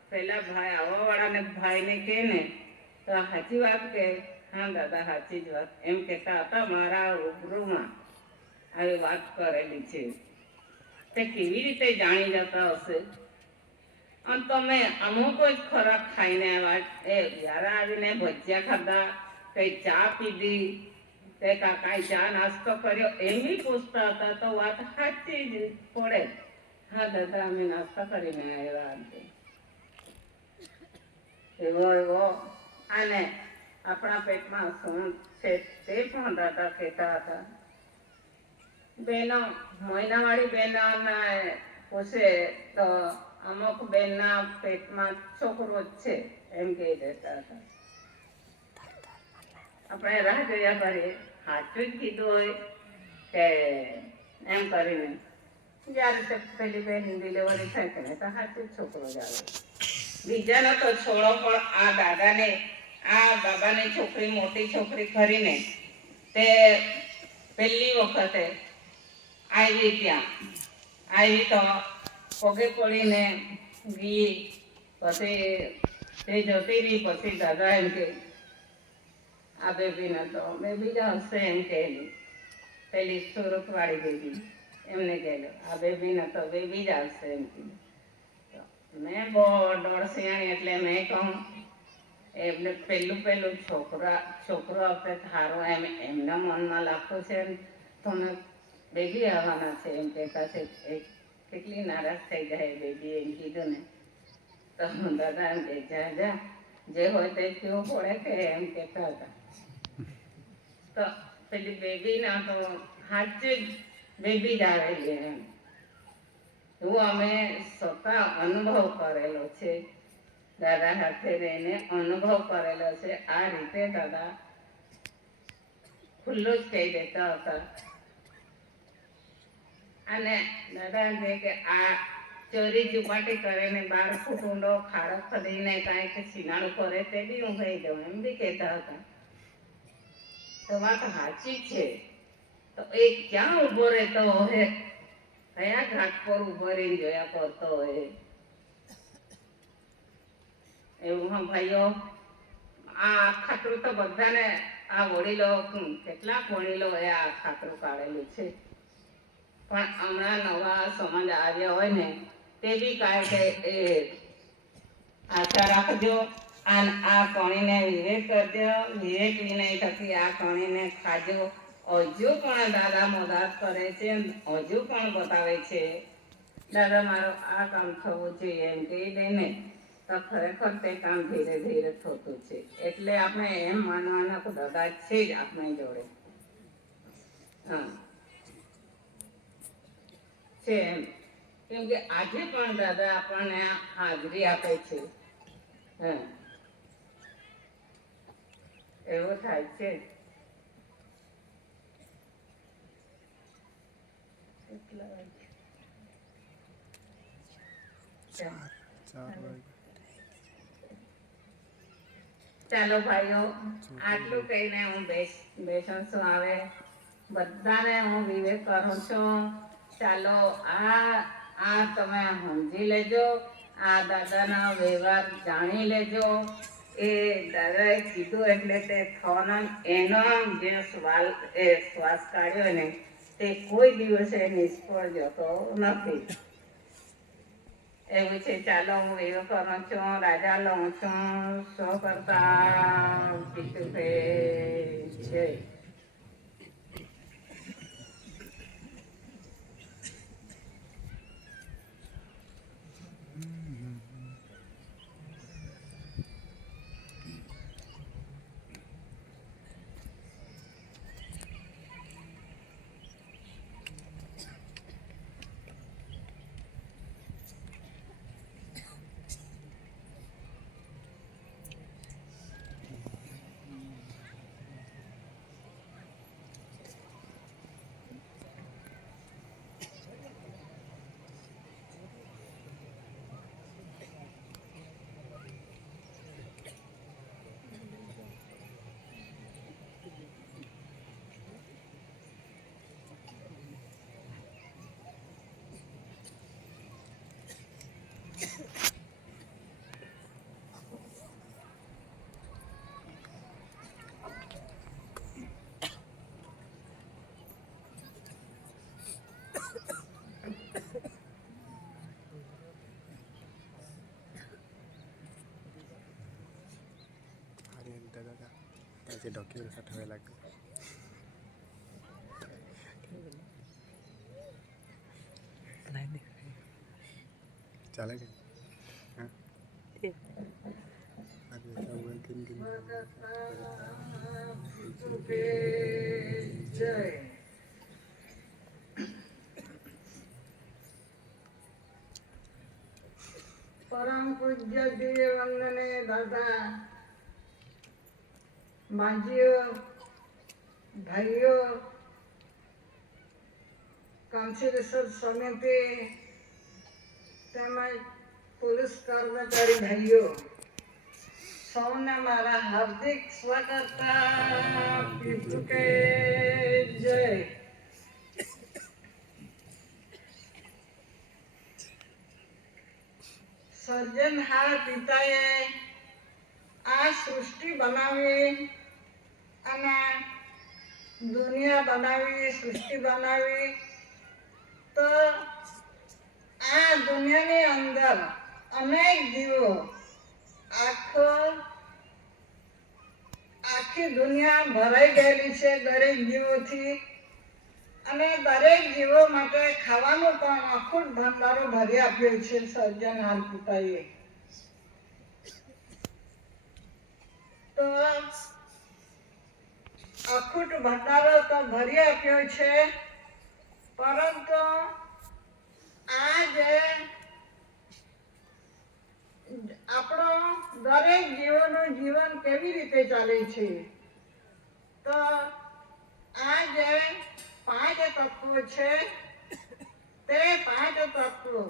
પેલા ભાઈ આવવાવાળાને ભાઈને કહે ને તો સાચી વાત કે હા દાદા સાચી જ વાત એમ કહેતા હતા. મારા રૂબરૂમાં આવી વાત કરેલી છે. તે કેવી રીતે જાણી જતા હશે? અને તમે અમુક જ ખોરાક ખાઈને આવ્યા, એ વ્યારા આવીને ભજીયા ખાધા, કઈ ચા પીધી, તે કાંઈ ચા નાસ્તો કર્યો એમ બી પૂછતા હતા. તો વાત સાચી જ પડે. હા દાદા અમે નાસ્તા કરીને આવ્યા એવો અને આપણા પેટમાં શું છે તે પણ દાદા કહેતા હતા. બહેનો મહિનાવાળી બહેનોને પૂછે તો અમુક બેનના પેટમાં છોકરો જ છે એમ કહી દેતા હતા. આપણે રાહ જોયા કરીએ સાચું જ કીધું હોય કે એમ કરીને જ્યારે પેલી બેન ડિલિવરી થાય છે ને તો સાચું જ છોકરો જ આવે. બીજાનો તો છોડો, પણ આ દાદાને આ બાબાની છોકરી મોટી છોકરી ખરીને તે પહેલી વખતે આવી ત્યાં આવી તો પગે પડીને ગઈ. પછી તે જતી રહી. પછી દાદા એમ કે આ બેબીને તો બેબી જ હશે એમ કહેલી. પેલી સુરતવાળી બેબી એમને કહેલું આ બેબીને તો બેબી જ આવશે એમ કીધું. મેં બહુ દોડશિયાણી એટલે મેં કહું એટલે પહેલું છોકરો આવશે સારું એમના મનમાં લાગતું છે ને તમે બેબી આવવાના છે એમ કહેતા છે. કેટલી નારાજ થઈ જાય બેબી એમ કીધું ને તો દાદા એમ કે જા જે હોય તે કેવું પડે કે એમ કહેતા હતા. તો પેલી બેબીના તો સાચું જ બેબી જ આવેલી એમ. હું અમે સ્વતઃ અનુભવ કરેલો છે. દાદા સાથે રહીને અનુભવ કરેલો છે. આ રીતે દાદા ખુલ્લું જ કહી દેતા હતા. અને દાદા કહે કે આ ચોરી ચુપાટી કરે ને 12 ફૂટ ઊંડો ખાડો ખોદીને કાંઈક સિનાણું કરે તે બી હું કહી દઉં એમ બી કહેતા હતા. તો વાત સાચી છે. તો એ ક્યાં ઊભો રહેતો હોય? કયા ઘાટ પર ઊભો રહીને જોયા કરતો હોય? એવું હા ભાઈઓ, આ ખાતરું તો બધાને આ વડીલો કેટલાક વડીલોએ આ ખાતરું કાઢેલું છે. પણ હમણાં નવા સમાજ આવ્યા હોય ને તે બી કાંઈ કે એ આશા રાખજો આ કણીને વિવેક કરજો, વિવેક વિનય થકી આ કણીને ખાજો. હજુ પણ દાદા મદદ કરે છે, હજુ પણ બતાવે છે દાદા મારું આ કામ થવું જોઈએ એમ કહી દે ને તો ખરેખર તે કામ ધીરે ધીરે થતું છે. એટલે આપણે એમ માનવાના કે દાદા છે જ આપણી જોડે. હા છે એમ. કેમ કે આજે પણ દાદા આપણને હાજરી આપે છે. હા એવું થાય છે. ચાલો ભાઈઓ, આટલું કહીને હું બેસન શું આવે બધાને હું વિવેક કરું છું. ચાલો આ તમે સમજી લેજો, આ દાદાના વ્યવહાર જાણી લેજો. એ દાદાએ કીધું એટલે તે થવાનું, એનો જે શ્વાસ કાઢ્યો ને તે કોઈ દિવસે નિષ્ફળ જતો નથી. એવું છે. ચાલો હું એવું કરું છું, રાજા લઉં છું. શું કરતા જય. त्याचे डॉक्युमेंट साठवावे लागतात. चालेल का? हां પરમ પૂજ્ય દિવ્ય વંદને દાદા, માજીઓ, ભાઈઓ, કાઉન્સિલ સમિતિ તેમજ પોલીસ કર્મચારી ભાઈઓ, સૌને મારા હાર્દિક સ્વાગત. કે જય. સર્જનહાર પિતાએ આ સૃષ્ટિ બનાવી અને દુનિયા બનાવી, સૃષ્ટિ બનાવી, તો આ દુનિયાની અંદર અનેક જીવો, આખી દુનિયા ભરાઈ ગયેલી છે દરેક જીવોથી. અને દરેક જીવો માટે ખાવાનું પણ અખૂટ ભંડારો ભરી આપ્યો છે સર્જનહાર પિતાએ. તો અખૂટ ભંડારો તો ભરી આપ્યો છે, પરંતુ આ જે આપણો દરેક જીવોનું જીવન કેવી રીતે ચાલે છે, તો આ જે 5 તત્વો છે તે 5 તત્વો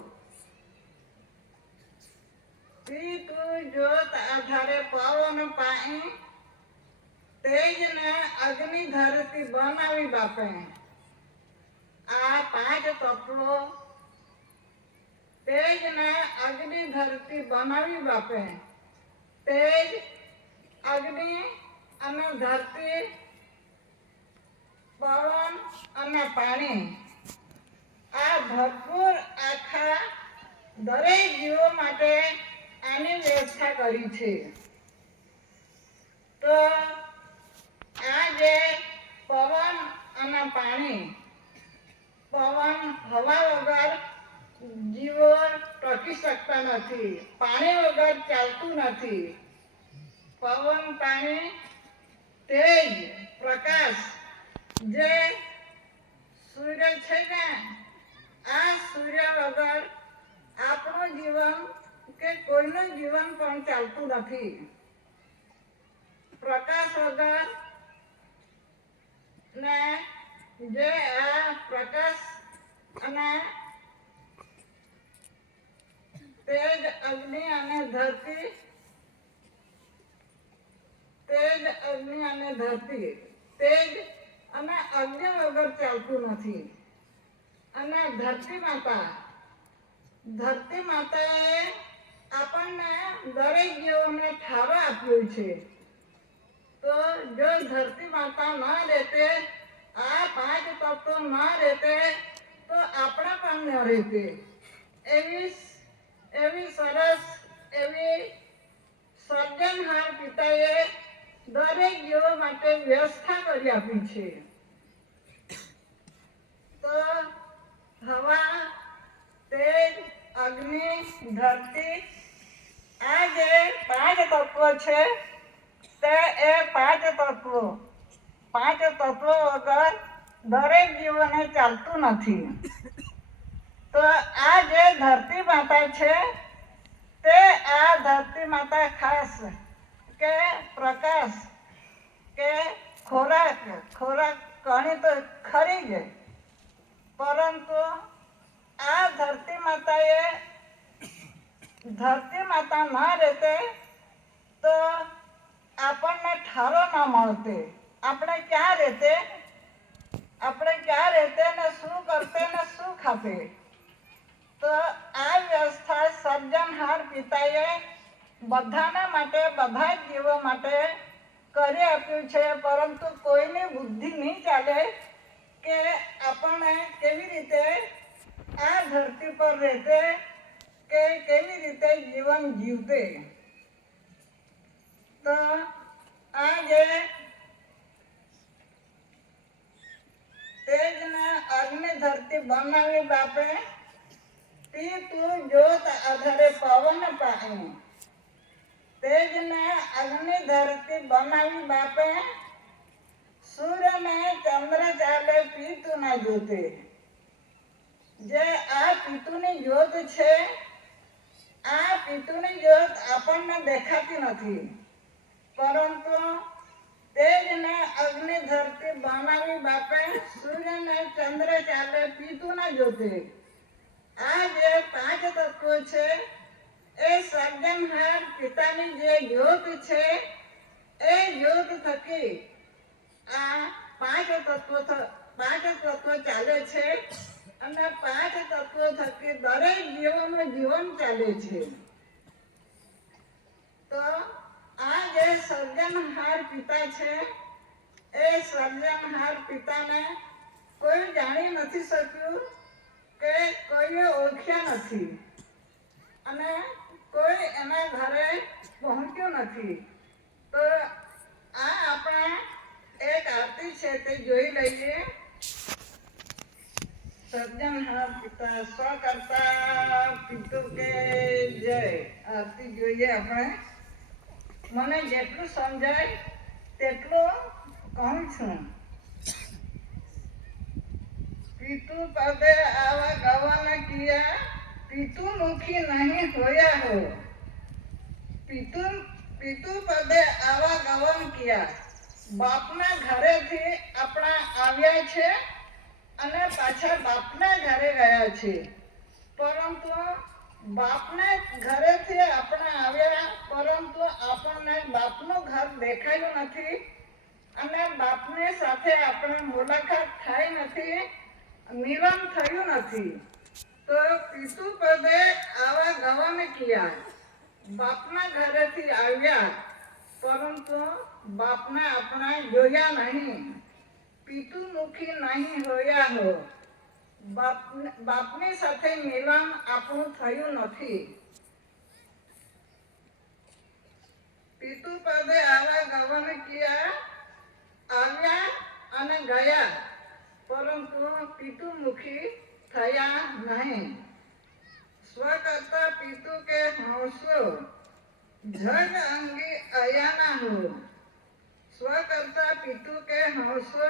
પિતૃ જ્યોત આધારે પવન પાણી તેજ ને અગ્નિ ધરતી બનાવી બાપે. આ 5 તત્વો તેજ ને અગ્નિ ધરતી બનાવી બાપે. તેજ, અગ્નિ અને ધરતી, પવન અને પાણી, આ ભરપૂર આખા દરેક જીવો માટે આની વ્યવસ્થા કરી છે. તો આ જે પવન અને પાણી, પવન, હવા વગર જીવો ટકી શકતા નથી, પાણી વગર ચાલતું નથી. પવન, પાણી, તેજ, પ્રકાશ, જે સૂર્ય છે ને, આ સૂર્ય વગર આપણું જીવન કે કોઈનું જીવન પણ ચાલતું નથી. પ્રકાશ વગર ને જે આ પ્રકાશ અને તેજ, અગ્નિ અને ધરતી, તેજ, અગ્નિ અને ધરતી, તેજ અને અગ્નિ વગર ચાલતું નથી. અને ધરતી માતાએ આપણને દરેક જીવોને ઠારો આપ્યો છે. તો જો ધરતી માતા ન રહેતે, આ પાંચ તત્વો ન રહેતે, તો આપણે પણ ન રહેતે. એવી સરસ એવી સર્જનહાર પિતાએ દરેક જીવો માટે વ્યવસ્થા કરી આપી છે. તો હવા, તેજ, અગ્નિ, ધરતી, આ જે પાંચ તત્વો છે તે એ પાંચ તત્વો વગર દરેક જીવોને ચાલતું નથી. તો આ જે ધરતી માતા છે તે આ ધરતી માતા ખાસ કે પ્રકાશ કે ખોરાક ઘણી તો ખરી જ, પરંતુ આ ધરતી માતા ન રહેતે તો આપણને ઠારો ન મળતે. આપણે ક્યાં રહેતે ને શું કરતે ને શું ખાતે. તો આ વ્યવસ્થા સર્જનહાર પિતાએ બધાના માટે, બધા જ જીવો માટે કરી આપ્યું છે. પરંતુ કોઈની બુદ્ધિ નહીં ચાલે કે આપણને કેવી રીતે આ ધરતી પર રહેતે કે કેવી રીતે જીવન જીવતે. તો આ જે તેજને અગ્નિ ધરતી બનાવી બાપે, તી તું જોત આધારે પવન પાણી. તેજને અગ્નિ ધરતી બનાવી બાપે, સૂર્ય ને ચંદ્ર ચાલે પીતું ના જોતે. જે આ પિતુની જ્યોત છે, આ પિતુની જ્યોત આપણને દેખાતી નથી, પરંતુ તેજને અગ્નિ ધરતી બનાવી બાપે, સૂર્ય ને ચંદ્ર ચાલે પીતું ના જોતે. આ જે પાંચ તત્વો છે એ સર્જનહાર પિતાની જે જ્યોત છે એ જ્યોત થકી આ પાંચ તત્વો ચાલે છે. અને પાંચ તત્વો થકી દરેક જીવોનું જીવન ચાલે છે. તો આ જે સર્જનહાર પિતા છે એ સર્જનહાર પિતાને કોઈ જાણી નથી શક્યું કે કોઈએ ઓળખ્યા નથી અને કોઈ એના ઘરે પહોંચ્યું નથી. તો આ આપણા એક આરતી છે તે જોઈ લઈએ. સર્જનહાર પિતા સ્વકર્તા પિતૃ કે જય. આરતી જોઈએ આપણે. મને જેટલું સમજાય તેટલું કહું છું. પિતુ પદે આવા ગવન કિયા, પિતુ મુખી નહીં હોયા હો. પિતુ પદે આવા ગવન કિયા. બાપના ઘરેથી આપણા આવ્યા છે અને પાછા બાપના ઘરે ગયા છે. પરંતુ બાપના ઘરેથી આપણે આવ્યા, પરંતુ આપણને બાપનું ઘર દેખાયું નથી અને બાપની સાથે આપણે મુલાકાત થઈ નથી, મિલન થયું નથી. તો પિતુ પદે આવા ગવન કિયા. બાપના ઘરેથી આવ્યા પરંતુ બાપને આપણે જોયા નહીં. પિતુ મુખી નહીં હોયા હો. બાપની સાથે મિલન આપણું થયું નથી. પિતુ પદે આવા ગવન કિયા. આવ્યા અને ગયા પરંતુ પિતુ મુખી થયા નહીં. સ્વકર્તા પિતુ કે હંસો, જગ અંગી અયાના હો. સ્વકર્તા પિતુ કે હંસો.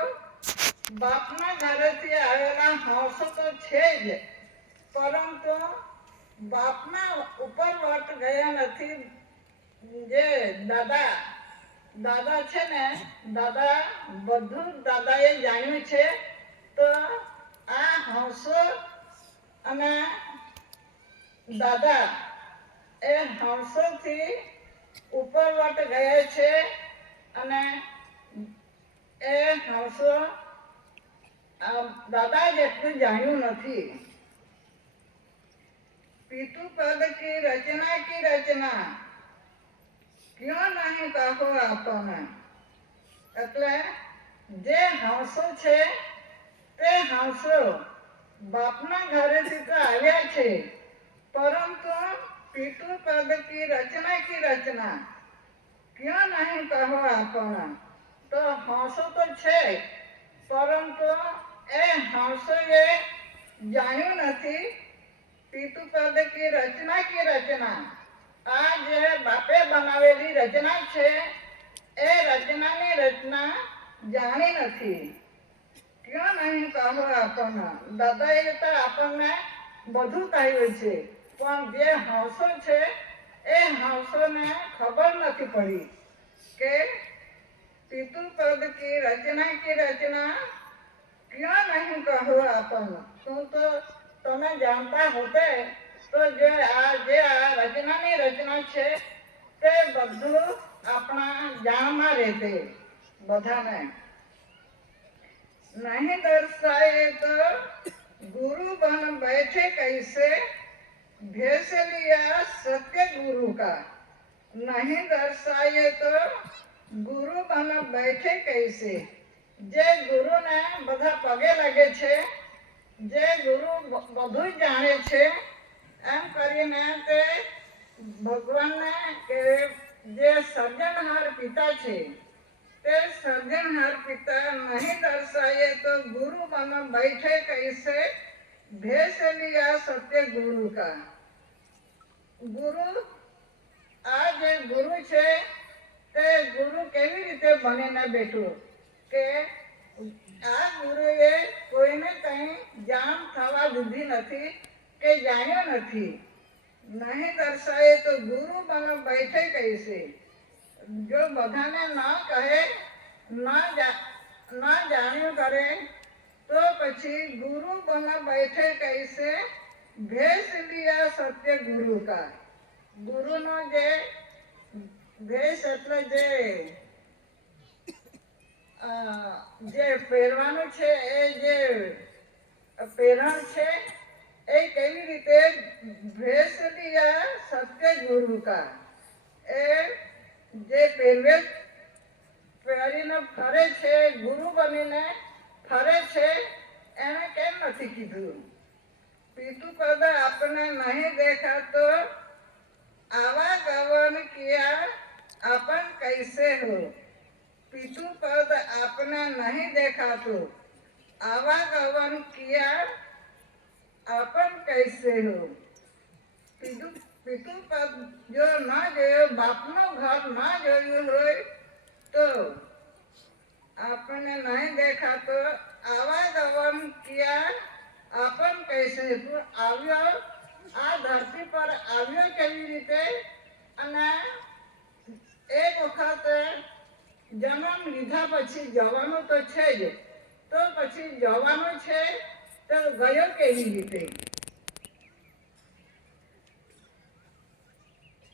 બાપના ઘરેથી આવેલા હંસો તો છે જ, પરંતુ બાપના ઉપર વટ ગયા નથી. જે દાદા છે ને, દાદા બધું દાદાએ જાણ્યું છે. તો આ હંસો અને દાદા એ હંસોથી ઉપરવટ ગયા છે અને એ હંસો દાદા જેટલું જાણ્યું નથી. પિતુ પદ કી રચના ક્યો નહીં કહો આપણને. એટલે જે હંસો છે તે હંસો બાપના ઘરેથી તો આવ્યા છે, પરંતુ પિતુ પદ કી રચના ક્યો નહીં કહો આપણને. તો હંસો તો છે, પરંતુ એ હંસોએ જાણ્યું નથી પિતુ પદ કી રચના. આ જે બાપે બનાવેલી રચના છે એ રચનાની રચના જાણી નથી. ક્યો નહીં કહો આપણને. દાદાએ તો આપણને બધું કહ્યું છે, પણ જે હંસો છે એ હંસોને ખબર નથી પડી કે પિતુ પદ કી રચના ક્યો નહીં કહો આપણને. તું તો તમે જાણતા હોતે તો જે આ રચનાની રચના છે તે બધું આપણા જાણમાં રહેતે બધાને. નહીં દર્શાએ તો ગુરુ બન बैठे कैसे भेस लिया सत्य गुरु का. नहीं दर्शाए तो ગુરુ બન बैठे कैसे. જે ગુરુને બધા પગે લાગે છે, જે ગુરુ બધું જાણે છે, એમ કરીને તે ભગવાનને કે જે સર્જનહાર પિતા છે તે સર્જનહાર પિતા નહીં દર્શાએ તો ગુરુ બન बैठे कैसे भेस लिया सत्य गुरु का. ગુરુ આ જે ગુરુ છે તે ગુરુ કેવી રીતે બનીને બેઠું કે આ ગુરુએ કોઈને કંઈ જાણ થવા દીધી નથી કે જાણ્યો નથી. નહીં દર્શાએ તો ગુરુ બન बैठे कैसे. જો બધાને ના કહે, ના જાણ્યું કરે તો પછી ગુરુ બન बैठे कैसे भेस लिया सत्य गुरु का. ગુરુનો ભેસ એટલે જે પહેરવાનું છે એ જે પહેરણ છે એ કેવી રીતે ભેસ લિયા સત્ય ગુરુ કા. એ જે પહેરવેશ પહેરીને ફરે છે, ગુરુ બનીને ફરે છે, એને કેમ નથી કીધું. પિતુ પદ આપને નહીં દેખા તો आवागमन किया अपन कैसे हो. पितु पद आपने नहीं देखा तो आवागमन किया अपन कैसे हो. पितु પદ જો ના જોયો, બાપનું ઘર ના જોયું હોય તો આપણને નહીં દેખા તો આવાગમન કિયા अपन कैसे. આવ્યો આ ધરતી પર આવ્યો કેવી રીતે, અને એક વખત જન્મ લીધા પછી જવાનું તો છે જ, તો પછી જવાનું છે તો ગયો કેવી રીતે.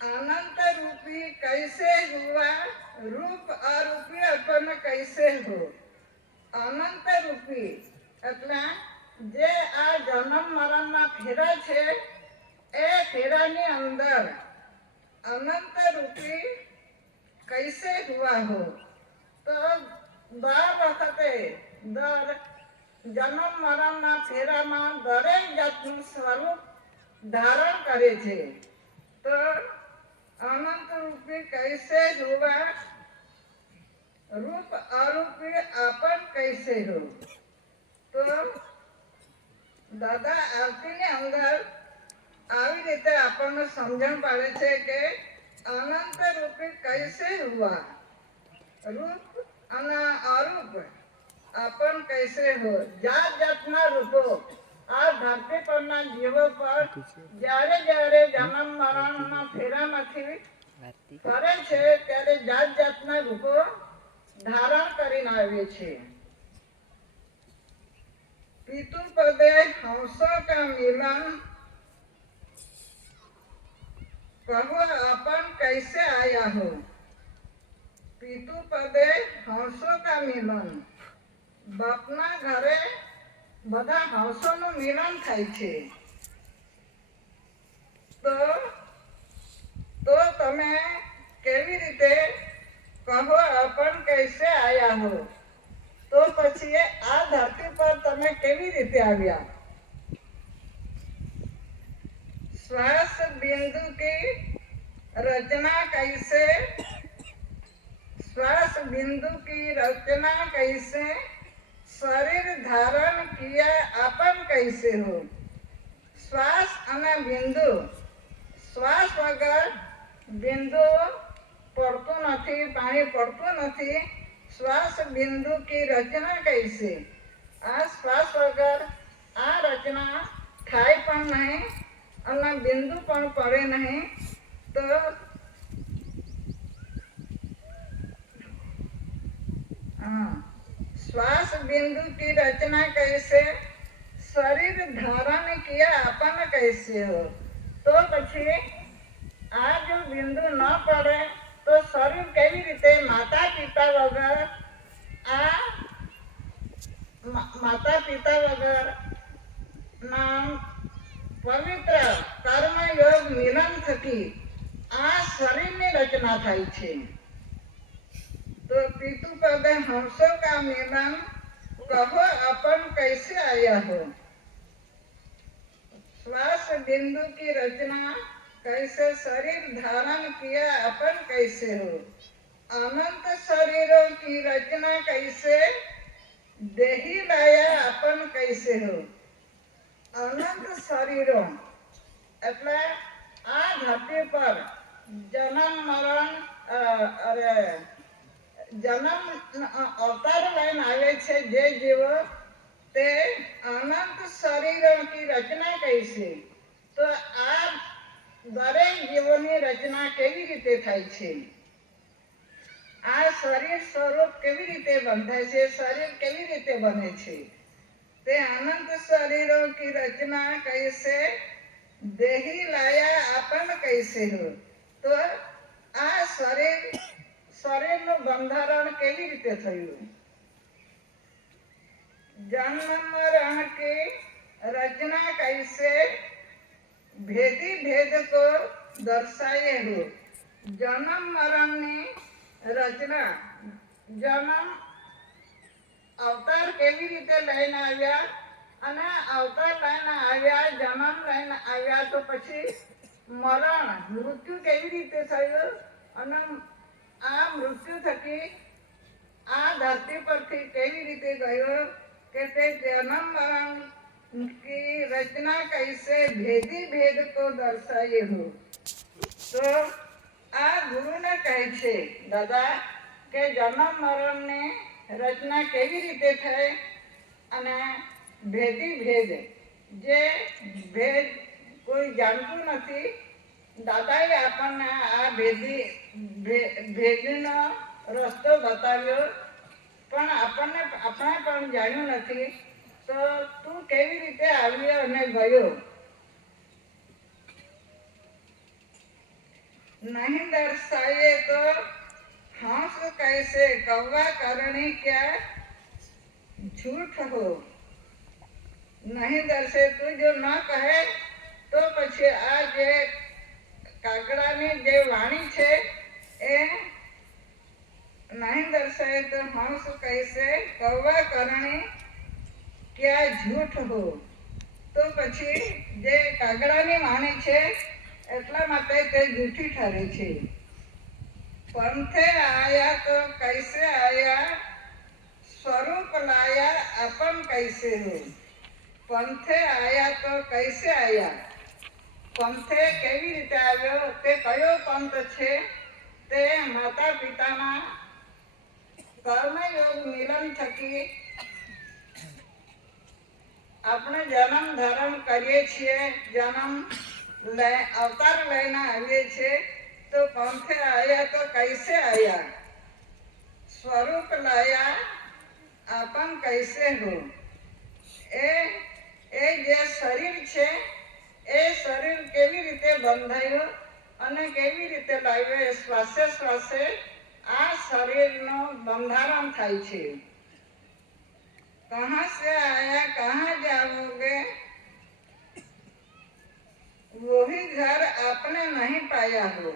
अनंत रूपी कैसे हुआ रूप अरूपी अपन कैसे हो. अनंत रूपी એટલે જે આ જન્મ મરણના ફેરા છે એ ફેરાની અંદર અનંત રૂપી કૈસે હુઆ હો. તો દર વખતે જન્મ મરણના ફેરામાં દરેક જાતનું સ્વરૂપ ધારણ કરે છે. તો અનંત રૂપી કૈસે હુઆ રૂપ અરૂપી આપન કૈસે હો. તો દાદા આરતીની અંદર આવી રીતે આપણને સમજણ પાડે છે કે અનંત રૂપી કૈસે હુઆ, રૂપ અને અરૂપ આપન કૈસે હો. જાત જાતના રૂપો આ ધરતી પરના જીવો પર જ્યારે જ્યારે જન્મ મરણના ફેરામાંથી ફરે છે ત્યારે જાત જાતના રૂપો ધારણ કરીને આવે છે. पितु पदे हंसों का मिलन कहो अपन कैसे आया हो. पितु पदे हंसों का मिलन બાપના ઘરે બધા હંસોનું મિલન થાય છે. તો તમે કેવી રીતે કહો अपन कैसे आया हो? તો પછી આ ધરતી પર તમે કેવી રીતે આવ્યા? श्वास बिंदु की रचना कैसे? श्वास बिंदु की रचना कैसे? शरीर धारण किया अपन कैसे हो? श्वास અને બિંદુ, શ્વાસ વગર બિંદુ પડતું નથી, પાણી પડતું નથી. શ્વાસ બિંદુ કી રચના કૈસે? આ શ્વાસ વગર આ રચના થાય પણ નહીં અને બિંદુ પણ પડે નહીં. તો श्वास बिंदु की रचना कैसे? शरीर धारण किया अपन कैसे हो? तो પછી આ જો બિંદુ ન પડે તો શરીર કેવી રીતે માતા પિતા વગર માતા પિતા વગર ના પવિત્ર કર્મયોગ મિલન થકી આ શરીરની રચના થાય છે. तो पितु पद हंसों का मिलन कहो अपन कैसे आया हो? श्वास बिंदु की रचना कैसे? शरीर धारण किया अपन कैसे हो? अनंत शरीरों की रचना कैसे? देही लाया अपन कैसे हो? अनंत शरीरों એટલે આ ધરતી પર જન્મ મરણ જન્મ અવતાર લઈને આવે છે જે જીવો, તે અનંત શરીરો કી રચના કૈસે? તો આ દરેક જીવોની રચના કેવી રીતે થાય છે? આ શરીર સ્વરૂપ કેવી રીતે બંધાય છે? શરીર કેવી રીતે બને છે? તે અનંત શરીરો કી રચના કૈસે? દેહી લાયા આપન કૈસે હો? તો આ શરીરનું બંધારણ કેવી રીતે થયું? जन्म मरण की रचना कैसे? भेदी भेद को दर्शाए हो? जन्म मरण ની રચના, જન્મ અવતાર કેવી રીતે લઈને આવ્યા અને અવતાર લઈને આવ્યા, જન્મ લઈને આવ્યા તો પછી મરણ મૃત્યુ કેવી રીતે થયું અને આ મૃત્યુ થકી આ ધરતી પરથી કેવી રીતે ગયો કે તે જન્મ મરણ की रचना कैसे भेदी भेद को दर्शाए हो? तो आ गुरु ने कहे छे दादा के जन्म मरण ने रचना केवी रीते थाय अने भेदी भेद जे भेद कोई जानतु नथी. दादाए आपणने आ भेदनो रस्तो बताव्यो पण આપણે પણ જાણ્યું નથી. तो तू केवी रीते આવ્યો અને ગયો? नहीं दर्शाए तो हंस कैसे? कौवा करणी क्या झूठ हो? नहीं दर्शे तू जो न कहे तो પછી આ જે કાગડાની જે વાણી છે એ नहीं दर्शाए तो हंस कैसे? कौवा करणी क्या झूठ हो? तो પછી જે કાગડાની વાણી છે એટલા માટે તે જૂઠી ઠરે છે. पंथे आया तो कैसे आया? स्वरूप लाया अपन कैसे हो? पंथे आया तो कैसे आया? पंथे કેવી રીતે આવ્યો? તે કયો પંથ છે? તે માતા પિતાના કર્મયોગ મિલન થકી આપણે જન્મ ધારણ કરીએ છીએ, અવતાર લઈને આવીએ છીએ. तो पंथे आया तो कैसे आया? स्वरूप लाया अपन कैसे हो? ए जे शरीर छे ए शरीर केवी रीते बंधायो અને કેવી રીતે લાવ્યો? શ્વાસે શ્વાસે આ શરીરનું બંધારણ થાય છે. कहाँ से आया कहाँ जाओगे, वही घर आपने नहीं पाया हो।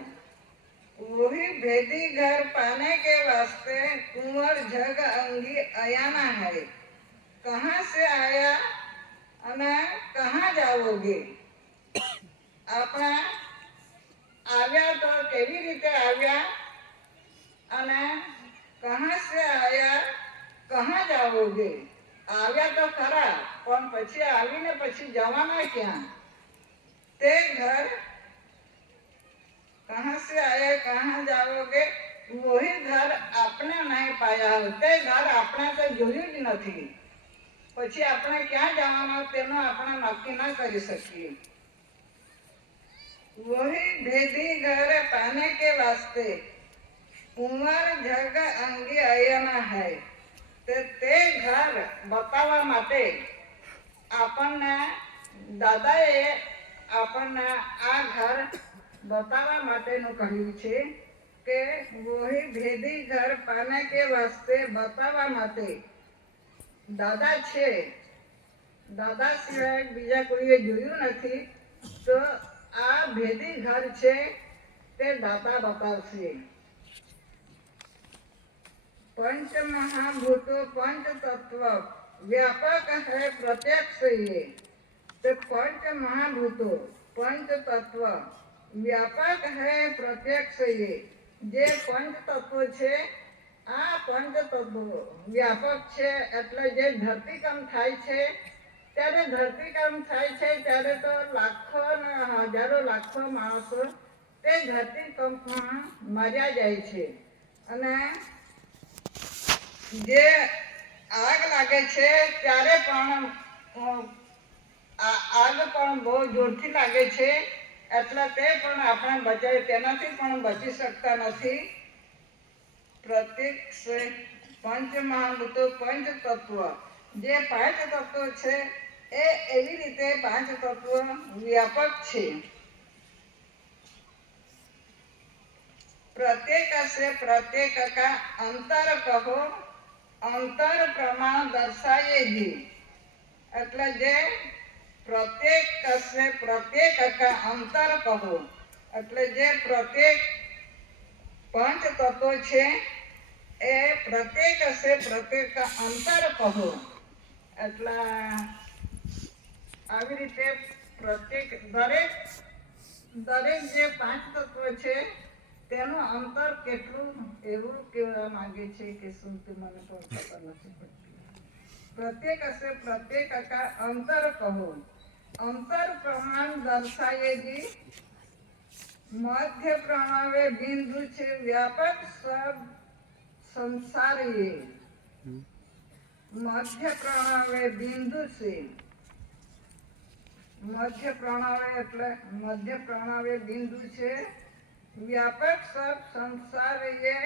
वही भेदी घर पाने के वास्ते कुंवर जग अंगी अयाना है। कहाँ से आया અને कहाँ जाओगे, આપણે આવ્યા તો કેવી રીતે આવ્યા અને कहाँ से आया कहाँ जाओगे, આવ્યા તો ખરા પણ પછી આવીને પછી જવાના ક્યાં, તે ઘર कहाँ से आया कहाँ जाओगे, वही घर आपने नहीं पाया हो। તે ઘર આપણે તો જોયું જ નથી, પછી આપણે ક્યાં જવાના તેનો આપણે નક્કી ના કરી શકીએ। वही भेदी घर पाने के वास्ते कुंवर जग अंगी अयना है। તે ઘર બતાવવા માટે આપણને દાદાએ આપણને આ ઘર બતાવવા માટેનું કહ્યું છે કે વહી ભેદી ઘર પાને કે વાસ્તે બતાવવા માટે દાદા છે, દાદા સિવાય બીજા કોઈએ જોયું નથી, તો આ ભેદી ઘર છે તે દાદા બતાવશે। पंच महाभूतो पंच तत्व व्यापक है प्रत्यक्ष ये। तो पंच महाभूतो पंच तत्व व्यापक है प्रत्यक्ष ये। जे पंच तत्व छे आ पंच तत्व व्यापक छे, એટલે જે ધરતીકંપ થાય છે ત્યારે ધરતીકંપ થાય છે ત્યારે તો લાખો ને હજારો લાખો માણસો તે ધરતીકંપમાં મર્યા જાય છે। અને જે આગ લાગે છે ત્યારે પણ આગ પણ બહુ જોરથી લાગે છે, એટલે તે પણ આપણે બચાવી તેનાથી પણ બચી શકતા નથી। પ્રત્યેક પંચ મહાભૂતો પંચ તત્વ જે પાંચ તત્વો છે એ એવી રીતે પાંચ તત્વ વ્યાપક છે। प्रत्येक से प्रत्येक का अंतर कहो, अंतर प्रमाण दर्शाएगी। એટલે જે પ્રત્યેક से प्रत्येक का अंतर कहो, એટલે જે પ્રત્યેક પાંચ તત્વો છે એ પ્રત્યેક से प्रत्येक का अंतर कहो, એટલે આવી રીતે પ્રત્યેક દરેક જે પાંચ તત્વો છે તેનું અંતર કેટલું એવું કહેવા માંગે છે કે શું તે મને પણ ખબર નથી પડતી। प्रत्येक से प्रत्येक का अंतर कहो, अंतर प्रमाण दर्शाएगी। मध्य प्रणावे बिंदु छे व्यापक सब संसार ये। मध्य प्रणावे बिंदु से मध्य प्रणावे એટલે મધ્ય પ્રણાવે બિંદુ છે, व्यापक सब संसार ये।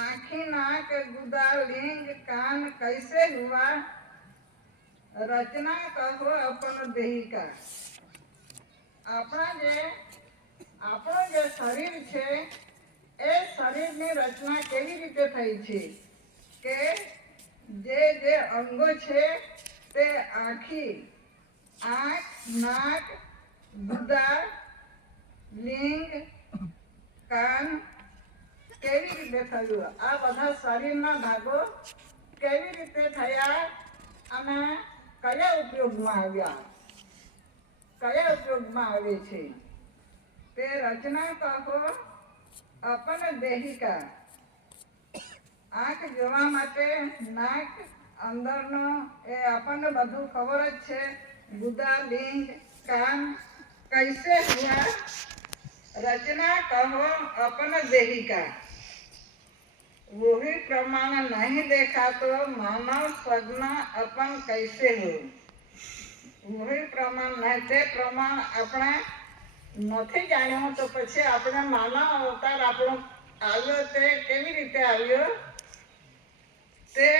आँखी नाक गुदा लिंग कान कैसे हुआ, रचना कहो अपन देही का। આપણો જે શરીર છે એ શરીરની રચના કેવી રીતે થઈ છે કે જે અંગો છે તે આંખ નાક ગુદા लिंग कान केवी रीते थयुं, आ बधा शरीरना भागो केवी रीते थया अने कया उपयोगमां आव्या, कया उपयोगमां आवे छे ते रचना कहो अपन देहिका। आंख जोवा माटे नाक अंदरनो ए आपने बधुं खबर ज छे। गुदा लिंग कान कैसे हुआ, रचना कहो अपन देही का। वही प्रमाण नहीं देखा तो मानव सगना अपन कैसे हो। वही प्रमाण नहीं ते प्रमाण अपने नहीं जाण्यो तो पछी अपने मानव अवतार आपणो आव्यो ते केवी रीते आव्यो, ते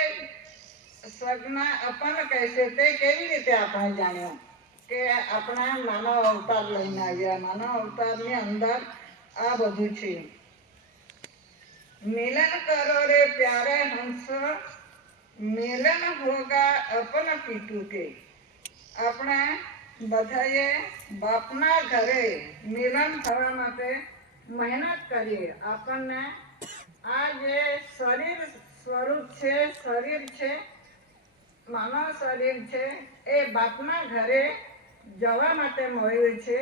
सगना अपन कैसे ते केवी रीते आपणे जाण्यो કે આપણા માનવ અવતાર લઈને આવ્યા। માનવ અવતારની અંદર આ બધું છે। मिलन करो रे प्यारे हंस મિલન હોગા અપન પિતુ કે. આપણે બધાએ બાપના ઘરે મિલન થવા માટે મહેનત કરીએ. આપણને આ જે શરીર સ્વરૂપ છે, શરીર છે, માનવ શરીર છે, એ બાપના ઘરે જવા માટે મળ્યું છે.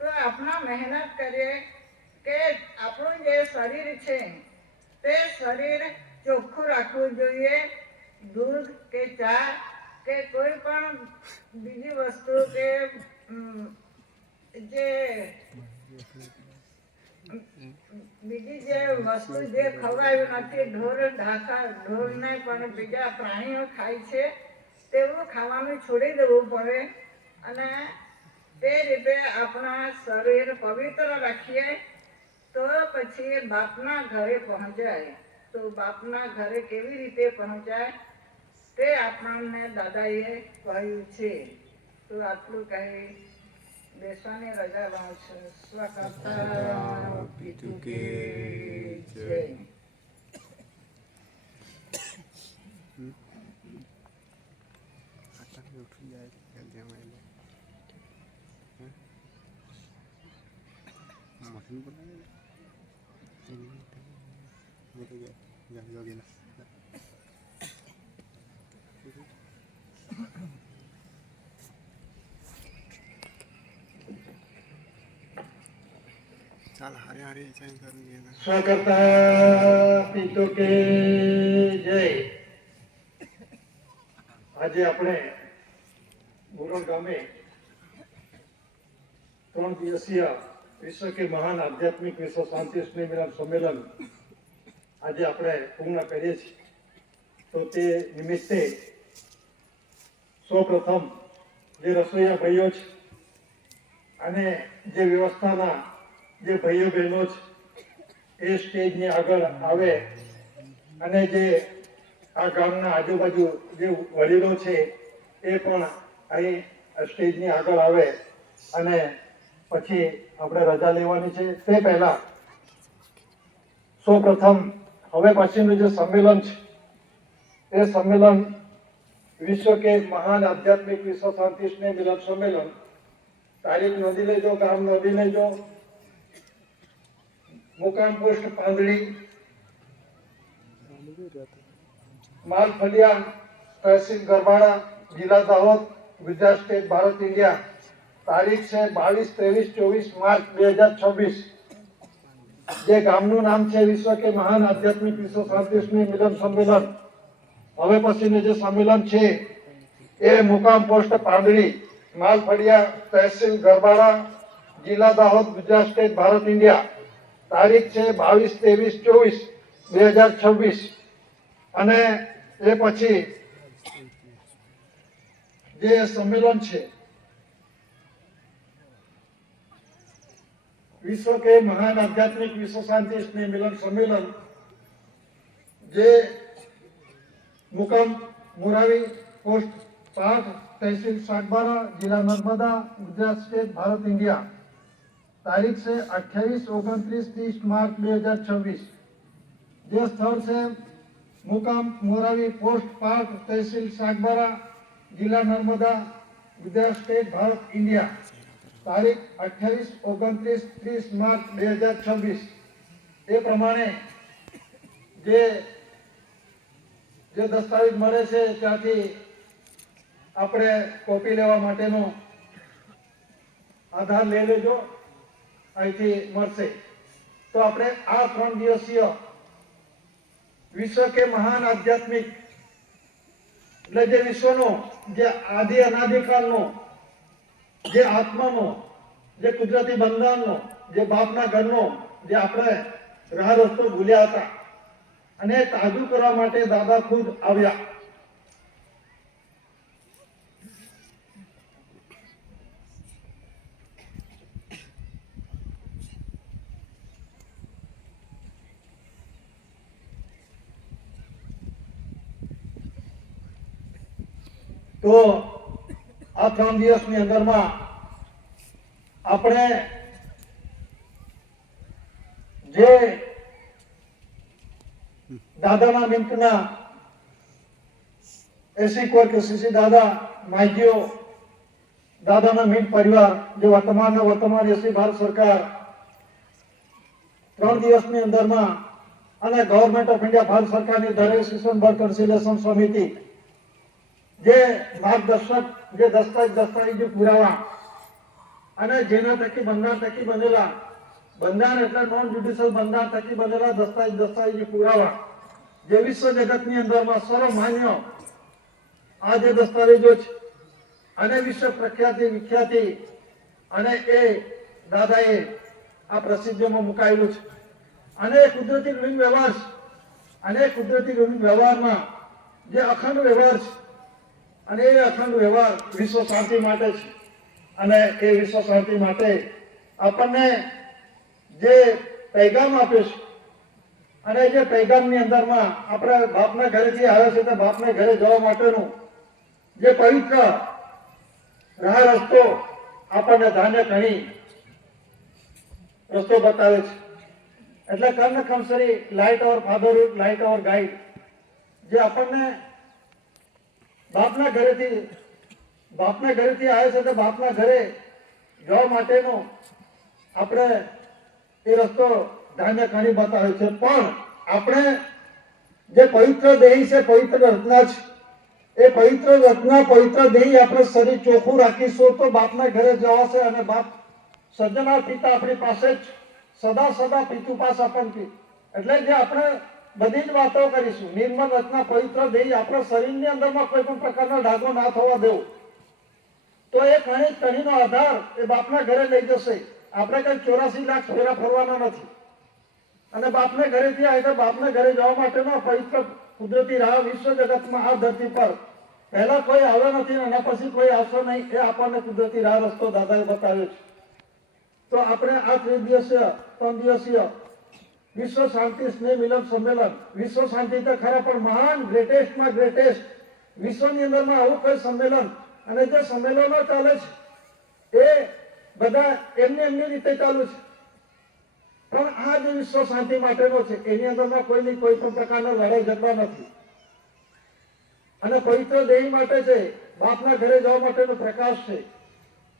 તો આપણે મહેનત કરીએ કે આપણું જે શરીર છે તે શરીર ચોખ્ખું રાખવું જોઈએ. દૂધ કે ચા કે કોઈ પણ બીજી વસ્તુ કે જે બીજી જે વસ્તુ જે ખવાયું નથી, ઢોરને પણ બીજા પ્રાણીઓ ખાય છે તેવું ખાવાનું છોડી દેવું પડે. અને તે રીતે આપણા શરીર પવિત્ર રાખીએ તો પછી બાપના ઘરે પહોંચાય. તો બાપના ઘરે કેવી રીતે પહોંચાય તે આપણને દાદાએ કહ્યું છે. તો આટલું કહી બેસવાની રજા લઉં છું. સ્વકર્તા પિતુ કે જય. આટલાથી ઉઠી જાય જલ્દી અમે એટલે મશીન બોલાવે હું તો જોગેલા ચાલ હારે હારે ચેન્જ કરું જોઈએ. સ્વકર્તા પિતુ કે જય. આજે આપણે મોરણ ગામે 3 દિવસીય વિશ્વ કે મહાન આધ્યાત્મિક વિશ્વ શાંતિ સ્નેહ મિલન સંમેલન આજે આપણે પૂર્ણ કરીએ છીએ. તો તે નિમિત્તે સૌપ્રથમ જે રસોઈયા ભાઈઓ છે અને જે વ્યવસ્થાના જે ભાઈઓ બહેનો છે એ સ્ટેજની આગળ આવે અને જે આ ગામના આજુબાજુ જે વડીલો છે એ પણ અહીં સ્ટેજની આગળ આવે અને પછી આપણે રજા લેવાની છે. તે પહેલા સૌપ્રથમ હવે પછીનું જે સંમેલન છે એ સંમેલન વિશ્વ કે મહાન આધ્યાત્મિક વિશ્વ શાંતિ સ્નેહ મિલન સંમેલન. તારીખ નોંધી લેજો, ગામ નોંધી લેજો. મુકામ પોસ્ટ પાંદડી, માલફલિયા, તહસીલ ગરબાડા, જિલ્લા દાહોદ, ગુજરાત સ્ટેટ, ભારત ઇન્ડિયા. તારીખ છે 22, 23, 24 માર્ચ 2026. જે ગામનું નામ છે વિશ્વ કે મહાન આધ્યાત્મિક વિશ્વ શાંતિ સ્નેહ મિલન સંમેલન. હવે પછીનું જે સંમેલન છે એ મુકામ પોસ્ટ પાંદડી, માલફળિયા, તહસીલ ગરબાડા, જિલ્લા દાહોદ, ગુજરાત સ્ટેટ, ભારત ઇન્ડિયા. તારીખ છે 22, 23, 24, 2026. અને એ પછી જે સંમેલન છે વિશ્વ કે મહાન આધ્યાત્મિક વિશ્વ શાંતિ સ્નેહ મિલન સંમેલન જે મુકામ મોરાવી, પોસ્ટ 5, તहसील सागबारा, जिला नर्मदा, गुजरात स्टेट, भारत इंडिया. तारीख से 28, 29, 30 मार्च 2026. જે સ્થળ છે મુકામ મોરાવી, પોસ્ટ 5, તहसील सागबारा, जिला नर्मदा, गुजरात स्टेट, भारत इंडिया. તારીખ 28, 29, 30 માર્ચ 2026. એ પ્રમાણે જે દસ્તાવેજ મળે છે ત્યાંથી આપણે કોપી લેવા માટેનો આધાર લઈ લેજો, અહીંથી મળશે. તો આપણે આ 3 દિવસીય વિશ્વ કે મહાન આધ્યાત્મિક એટલે જે વિશ્વનો જે આદિ અનાદિકાળનો જે આત્માનો જે કુદરતી બંધારણનો જે બાપના ઘરનો જે આપણે રાહ રસ્તો ભૂલ્યા હતા અને તાજુ કરવા માટે દાદા ખુદ આવ્યા. તો આ 3 દિવસની અંદરમાં આપણે જે દાદાના નિમિત્તના એસી કોર કેસીસી દાદા માઈજીઓ દાદાના મીત પરિવાર જે વર્તમાન એસી ભારત સરકાર 3 દિવસની અંદરમાં અને ગવર્મેન્ટ ઓફ ઇન્ડિયા ભારત સરકારની ડિસિઝન બોર્ડ કન્સિલેશન સમિતિ જે માર્ગદર્શક જે દસ્તાવેજો પુરાવા અને જેના થકી બંધારણ થકી બનેલા બંધારણ એટલે નોન જ્યુડિશિયલ બંધારણ થકી બનેલા દસ્તાવેજો પુરાવા જે વિશ્વ જગતની અંદરમાં સર્વમાન્ય આ જે દસ્તાવેજો છે અને વિશ્વ વિખ્યાતિ અને એ દાદાએ આ પ્રસિદ્ધિમાં મુકાયેલું છે અને એ કુદરતી ઋણ વ્યવહાર છે અને એ કુદરતી ઋણ વ્યવહારમાં જે અખંડ વ્યવહાર છે અને એ અખંડ વ્યવહાર વિશ્વ શાંતિ માટે છે અને એ વિશ્વ શાંતિ માટે આપણને જે પૈગામ આપ્યો છે અને જે પૈગામની અંદરમાં આપણે બાપના ઘરેથી આવ્યા છે તો બાપને ઘરે જવા માટેનું જે પવિત્ર રાહ રસ્તો આપણને ધાન્ય કણી રસ્તો બતાવે છે એટલે કર્ણ ખમસરી લાઇટ અવર ફાધરહુડ લાઇટ અવર ગાઈડ જે આપણને બાપના ઘરેથી આવે છે તો બાપના ઘરે જવા માટેનો આપણે એ રસ્તો ધાન્ય કણી બતાવે છે પણ આપણે જે પવિત્ર દેહી છે પવિત્ર રચના છે એ પવિત્ર રચના પવિત્ર દેહી આપણે શરીર ચોખ્ખું રાખીશું તો બાપના ઘરે જવાશે અને બાપ સજ્જના પિતા આપણી પાસે જ સદા પિતુ પાસ આપણને એટલે જે આપણે બધી જ વાતો કરીશું નિર્મળ રચના પવિત્ર દેહી આપણા શરીરની અંદરમાં કોઈ પણ પ્રકારનો ડાઘો ના થવા દેવો તો એ કણીનો આધાર એ બાપના ઘરે લઈ જશે આપણે કઈ 84 લાખ ફેરા ફરવાના નથી અને બાપને ઘરેથી આવે તો બાપને ઘરે જવા માટેનો પવિત્ર કુદરતી રાહ વિશ્વ જગતમાં આ ધરતી પર પહેલા કોઈ આવ્યો નથી અને પછી કોઈ આવશે નહીં એ આપણને કુદરતી રાહ રસ્તો દાદાએ બતાવ્યો છે તો આપણે આ 3 દિવસીય વિશ્વ શાંતિ સ્નેહ મિલન સંમેલન વિશ્વ શાંતિ તો ખરા પણ મહાન ગ્રેટેસ્ટમાં ગ્રેટેસ્ટ વિશ્વની અંદરમાં આવું કોઈ સંમેલન અને જે સંમેલનો ચાલે છે એ બધા એમની રીતે ચાલુ છે પણ આ જે વિશ્વ શાંતિ માટેનો છે એની અંદરમાં કોઈ પણ પ્રકારનો લડાઈ ઝઘડા નથી અને પવિત્ર દેહી માટે છે બાપના ઘરે જવા માટેનો પ્રકાશ છે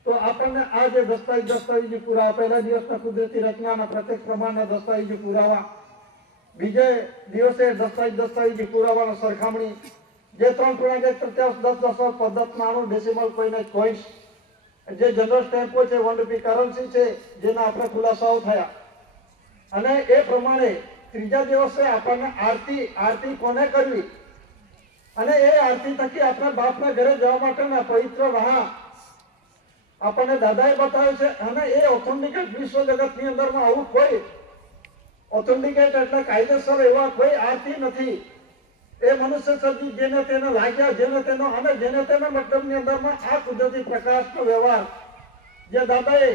તો આપણને આ જે દસ્તાવેજો પુરાવા પહેલા દિવસના કુદરતી રચનાના પ્રત્યક્ષ પ્રમાણના દસ્તાવેજો પુરાવા બીજે દિવસે દસ્તાવેજો પુરાવાનો સરખામણી જે 3.10 પદ્ધતિમાં ડેસિમલ કોઈને કોઈન્સ જે જનરલ સ્ટેમ્પો છે 1 રૂપી કરન્સી છે જેના આપણે ખુલાસાઓ થયા અને એ પ્રમાણે ત્રીજા દિવસે આપણને આરતી કોને કરવી અને એ આરતી થકી આપણે બાપના ઘરે જવા માટેના પવિત્ર રાહ આપણને દાદાએ બતાવ્યું છે અને એ ઓથેન્ટિકેટ વિશ્વ જગતની અંદરમાં આવું કોઈ ઓથેન્ટિકેટ એટલે કાયદેસર એવા કોઈ આરતી નથી એ મનુષ્ય સર્જિત જેને તેને લાગ્યા જેને તેનો અને જેને તેના મતલબની અંદરમાં આ કુદરતી પ્રકાશનો વ્યવહાર જે દાદાએ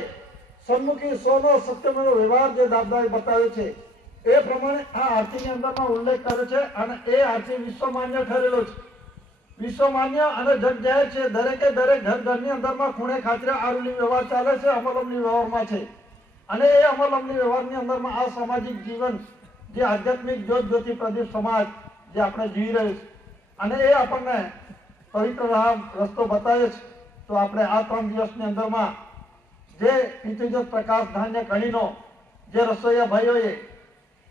સન્મુખી સોનો સત્યમેવ વ્યવહાર જે દાદાએ બતાવ્યો છે એ પ્રમાણે આ આરતીની અંદરમાં ઉલ્લેખ કર્યો છે અને એ આરતી વિશ્વમાન્ય ઠરેલો છે વિશ્વમાન્ય અને જગ જાહેર છે દરેકે દરેક ઘરની અંદરમાં ખૂણે ખાતરે આ રૂલી વ્યવહાર ચાલે છે અમલમની વ્યવહારમાં છે અને એ અમલમની વ્યવહારની અંદરમાં આ સામાજિક જીવન જે આધ્યાત્મિક જ્યોતિ પ્રદીપ સમાજ જે આપણે જીવી રહ્યું છે અને એ આપણને પવિત્ર રસ્તો બતાવે છે તો આપણે આ 3 દિવસની અંદરમાં જે પિતૃજોત પ્રકાશ ધાન્ય કણીનો જે રસોઈયા ભાઈઓએ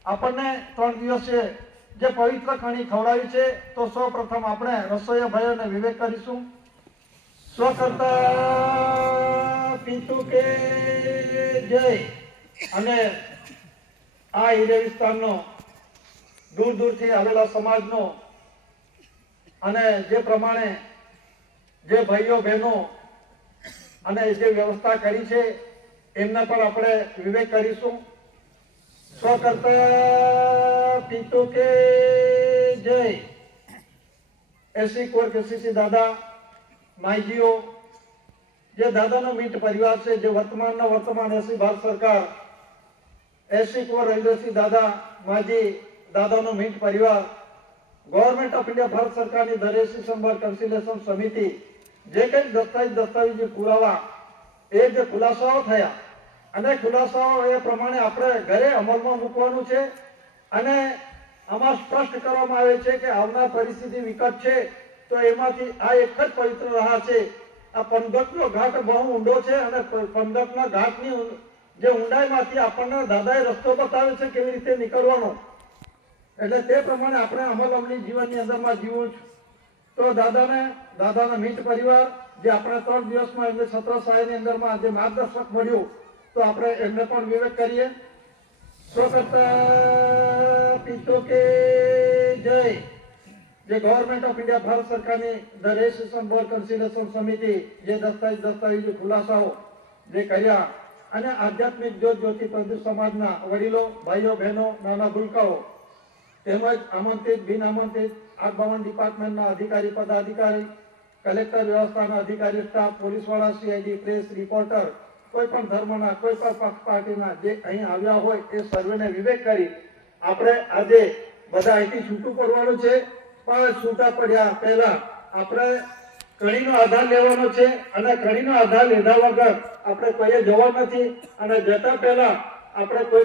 આપણને 3 દિવસે જે પવિત્ર કણી ખવડાવી છે તો સૌ પ્રથમ આપણે રસોઈયા ભાઈઓને વિવેક કરીશું સ્વકર્તા પિતુ કે જય અને આ હિરે વિસ્તારનો દૂર દૂરથી આવેલા સમાજનો અને જે પ્રમાણે જે ભાઈઓ બહેનો અને જે વ્યવસ્થા કરી છે એમના પર આપણે વિવેક કરીશું સ્વકર્તા પિતુ કે જય એસી કોર કેસીસી દાદા માઈજીઓ જે દાદાનો મીટ પરિવાર છે જે વર્તમાન એસી ભારત સરકાર એસી કોર રહીલેસી દાદા માજી દાદાનો મીટ પરિવાર ગવર્મેન્ટ ઓફ ઇન્ડિયા ભારત સરકારની ડિસિઝન બોર્ડ કન્સિલેશન સમિતિ જે કંઈક દસ્તાવેજો પુરાવા એ જે ખુલાસાઓ થયા અને ખુલાસાઓ એ પ્રમાણે આપણે ઘરે અમલમાં મૂકવાનું છે અને આમાં સ્પષ્ટ કરવામાં આવે છે કે આવનાર પરિસ્થિતિ વિકટ છે તો એમાંથી આ એક જ પવિત્ર રાહ છે. આ પંદકનો ઘાટ બહુ ઊંડો છે અને પંદકના ઘાટની જે ઊંડાઈમાંથી આપણને દાદાએ રસ્તો બતાવ્યો છે કેવી રીતે નીકળવાનો. એટલે તે પ્રમાણે આપણે અમલ અમલી જીવનની અંદરમાં જીવવું છે. તો દાદાના મિત્ર પરિવાર જે આપણે 3 દિવસમાં એમને છત્રસાયની અંદરમાં જે માર્ગદર્શક મળ્યું, તો આપણે એમને પણ વિવેક કરીએ. સ્વતંત્ર પિતો કે જય. જે ગવર્મેન્ટ ઓફ ઇન્ડિયા ભારત સરકારની ધ રજિસ્ટ્રેશન બોર્ડ કન્સિડરેશન સમિતિ જે દસ્તાવેજો ખુલાસાઓ જે કર્યા અને આધ્યાત્મિક જ્યોતિ પ્રદૂષ સમાજના વડીલો, ભાઈઓ, બહેનો, નાના ભૂલકાઓ તેમજ આમંત્રિત બિન આમંત્રિત 58 ડિપાર્ટમેન્ટના અધિકારી, પદાધિકારી, કલેક્ટર વ્યવસ્થાના અધિકારી, સ્ટાફ, પોલીસવાળા, સીઆઈડી, પ્રેસ રિપોર્ટર, કોઈ પણ ધર્મના, કોઈ પણ પક્ષ પાર્ટીના જે અહીં આવ્યા હોય એ સર્વેને વિવેક કરી આપણે આજે બધા અહીંથી છૂટું પડવાનું છે. પણ છૂટા પડ્યા પહેલા આપણે કણીનો આધાર લેવાનો છે અને કણીનો આધાર લીધા વગર આપણે કોઈએ જવા નથી અને જતા પહેલા આપણે કોઈ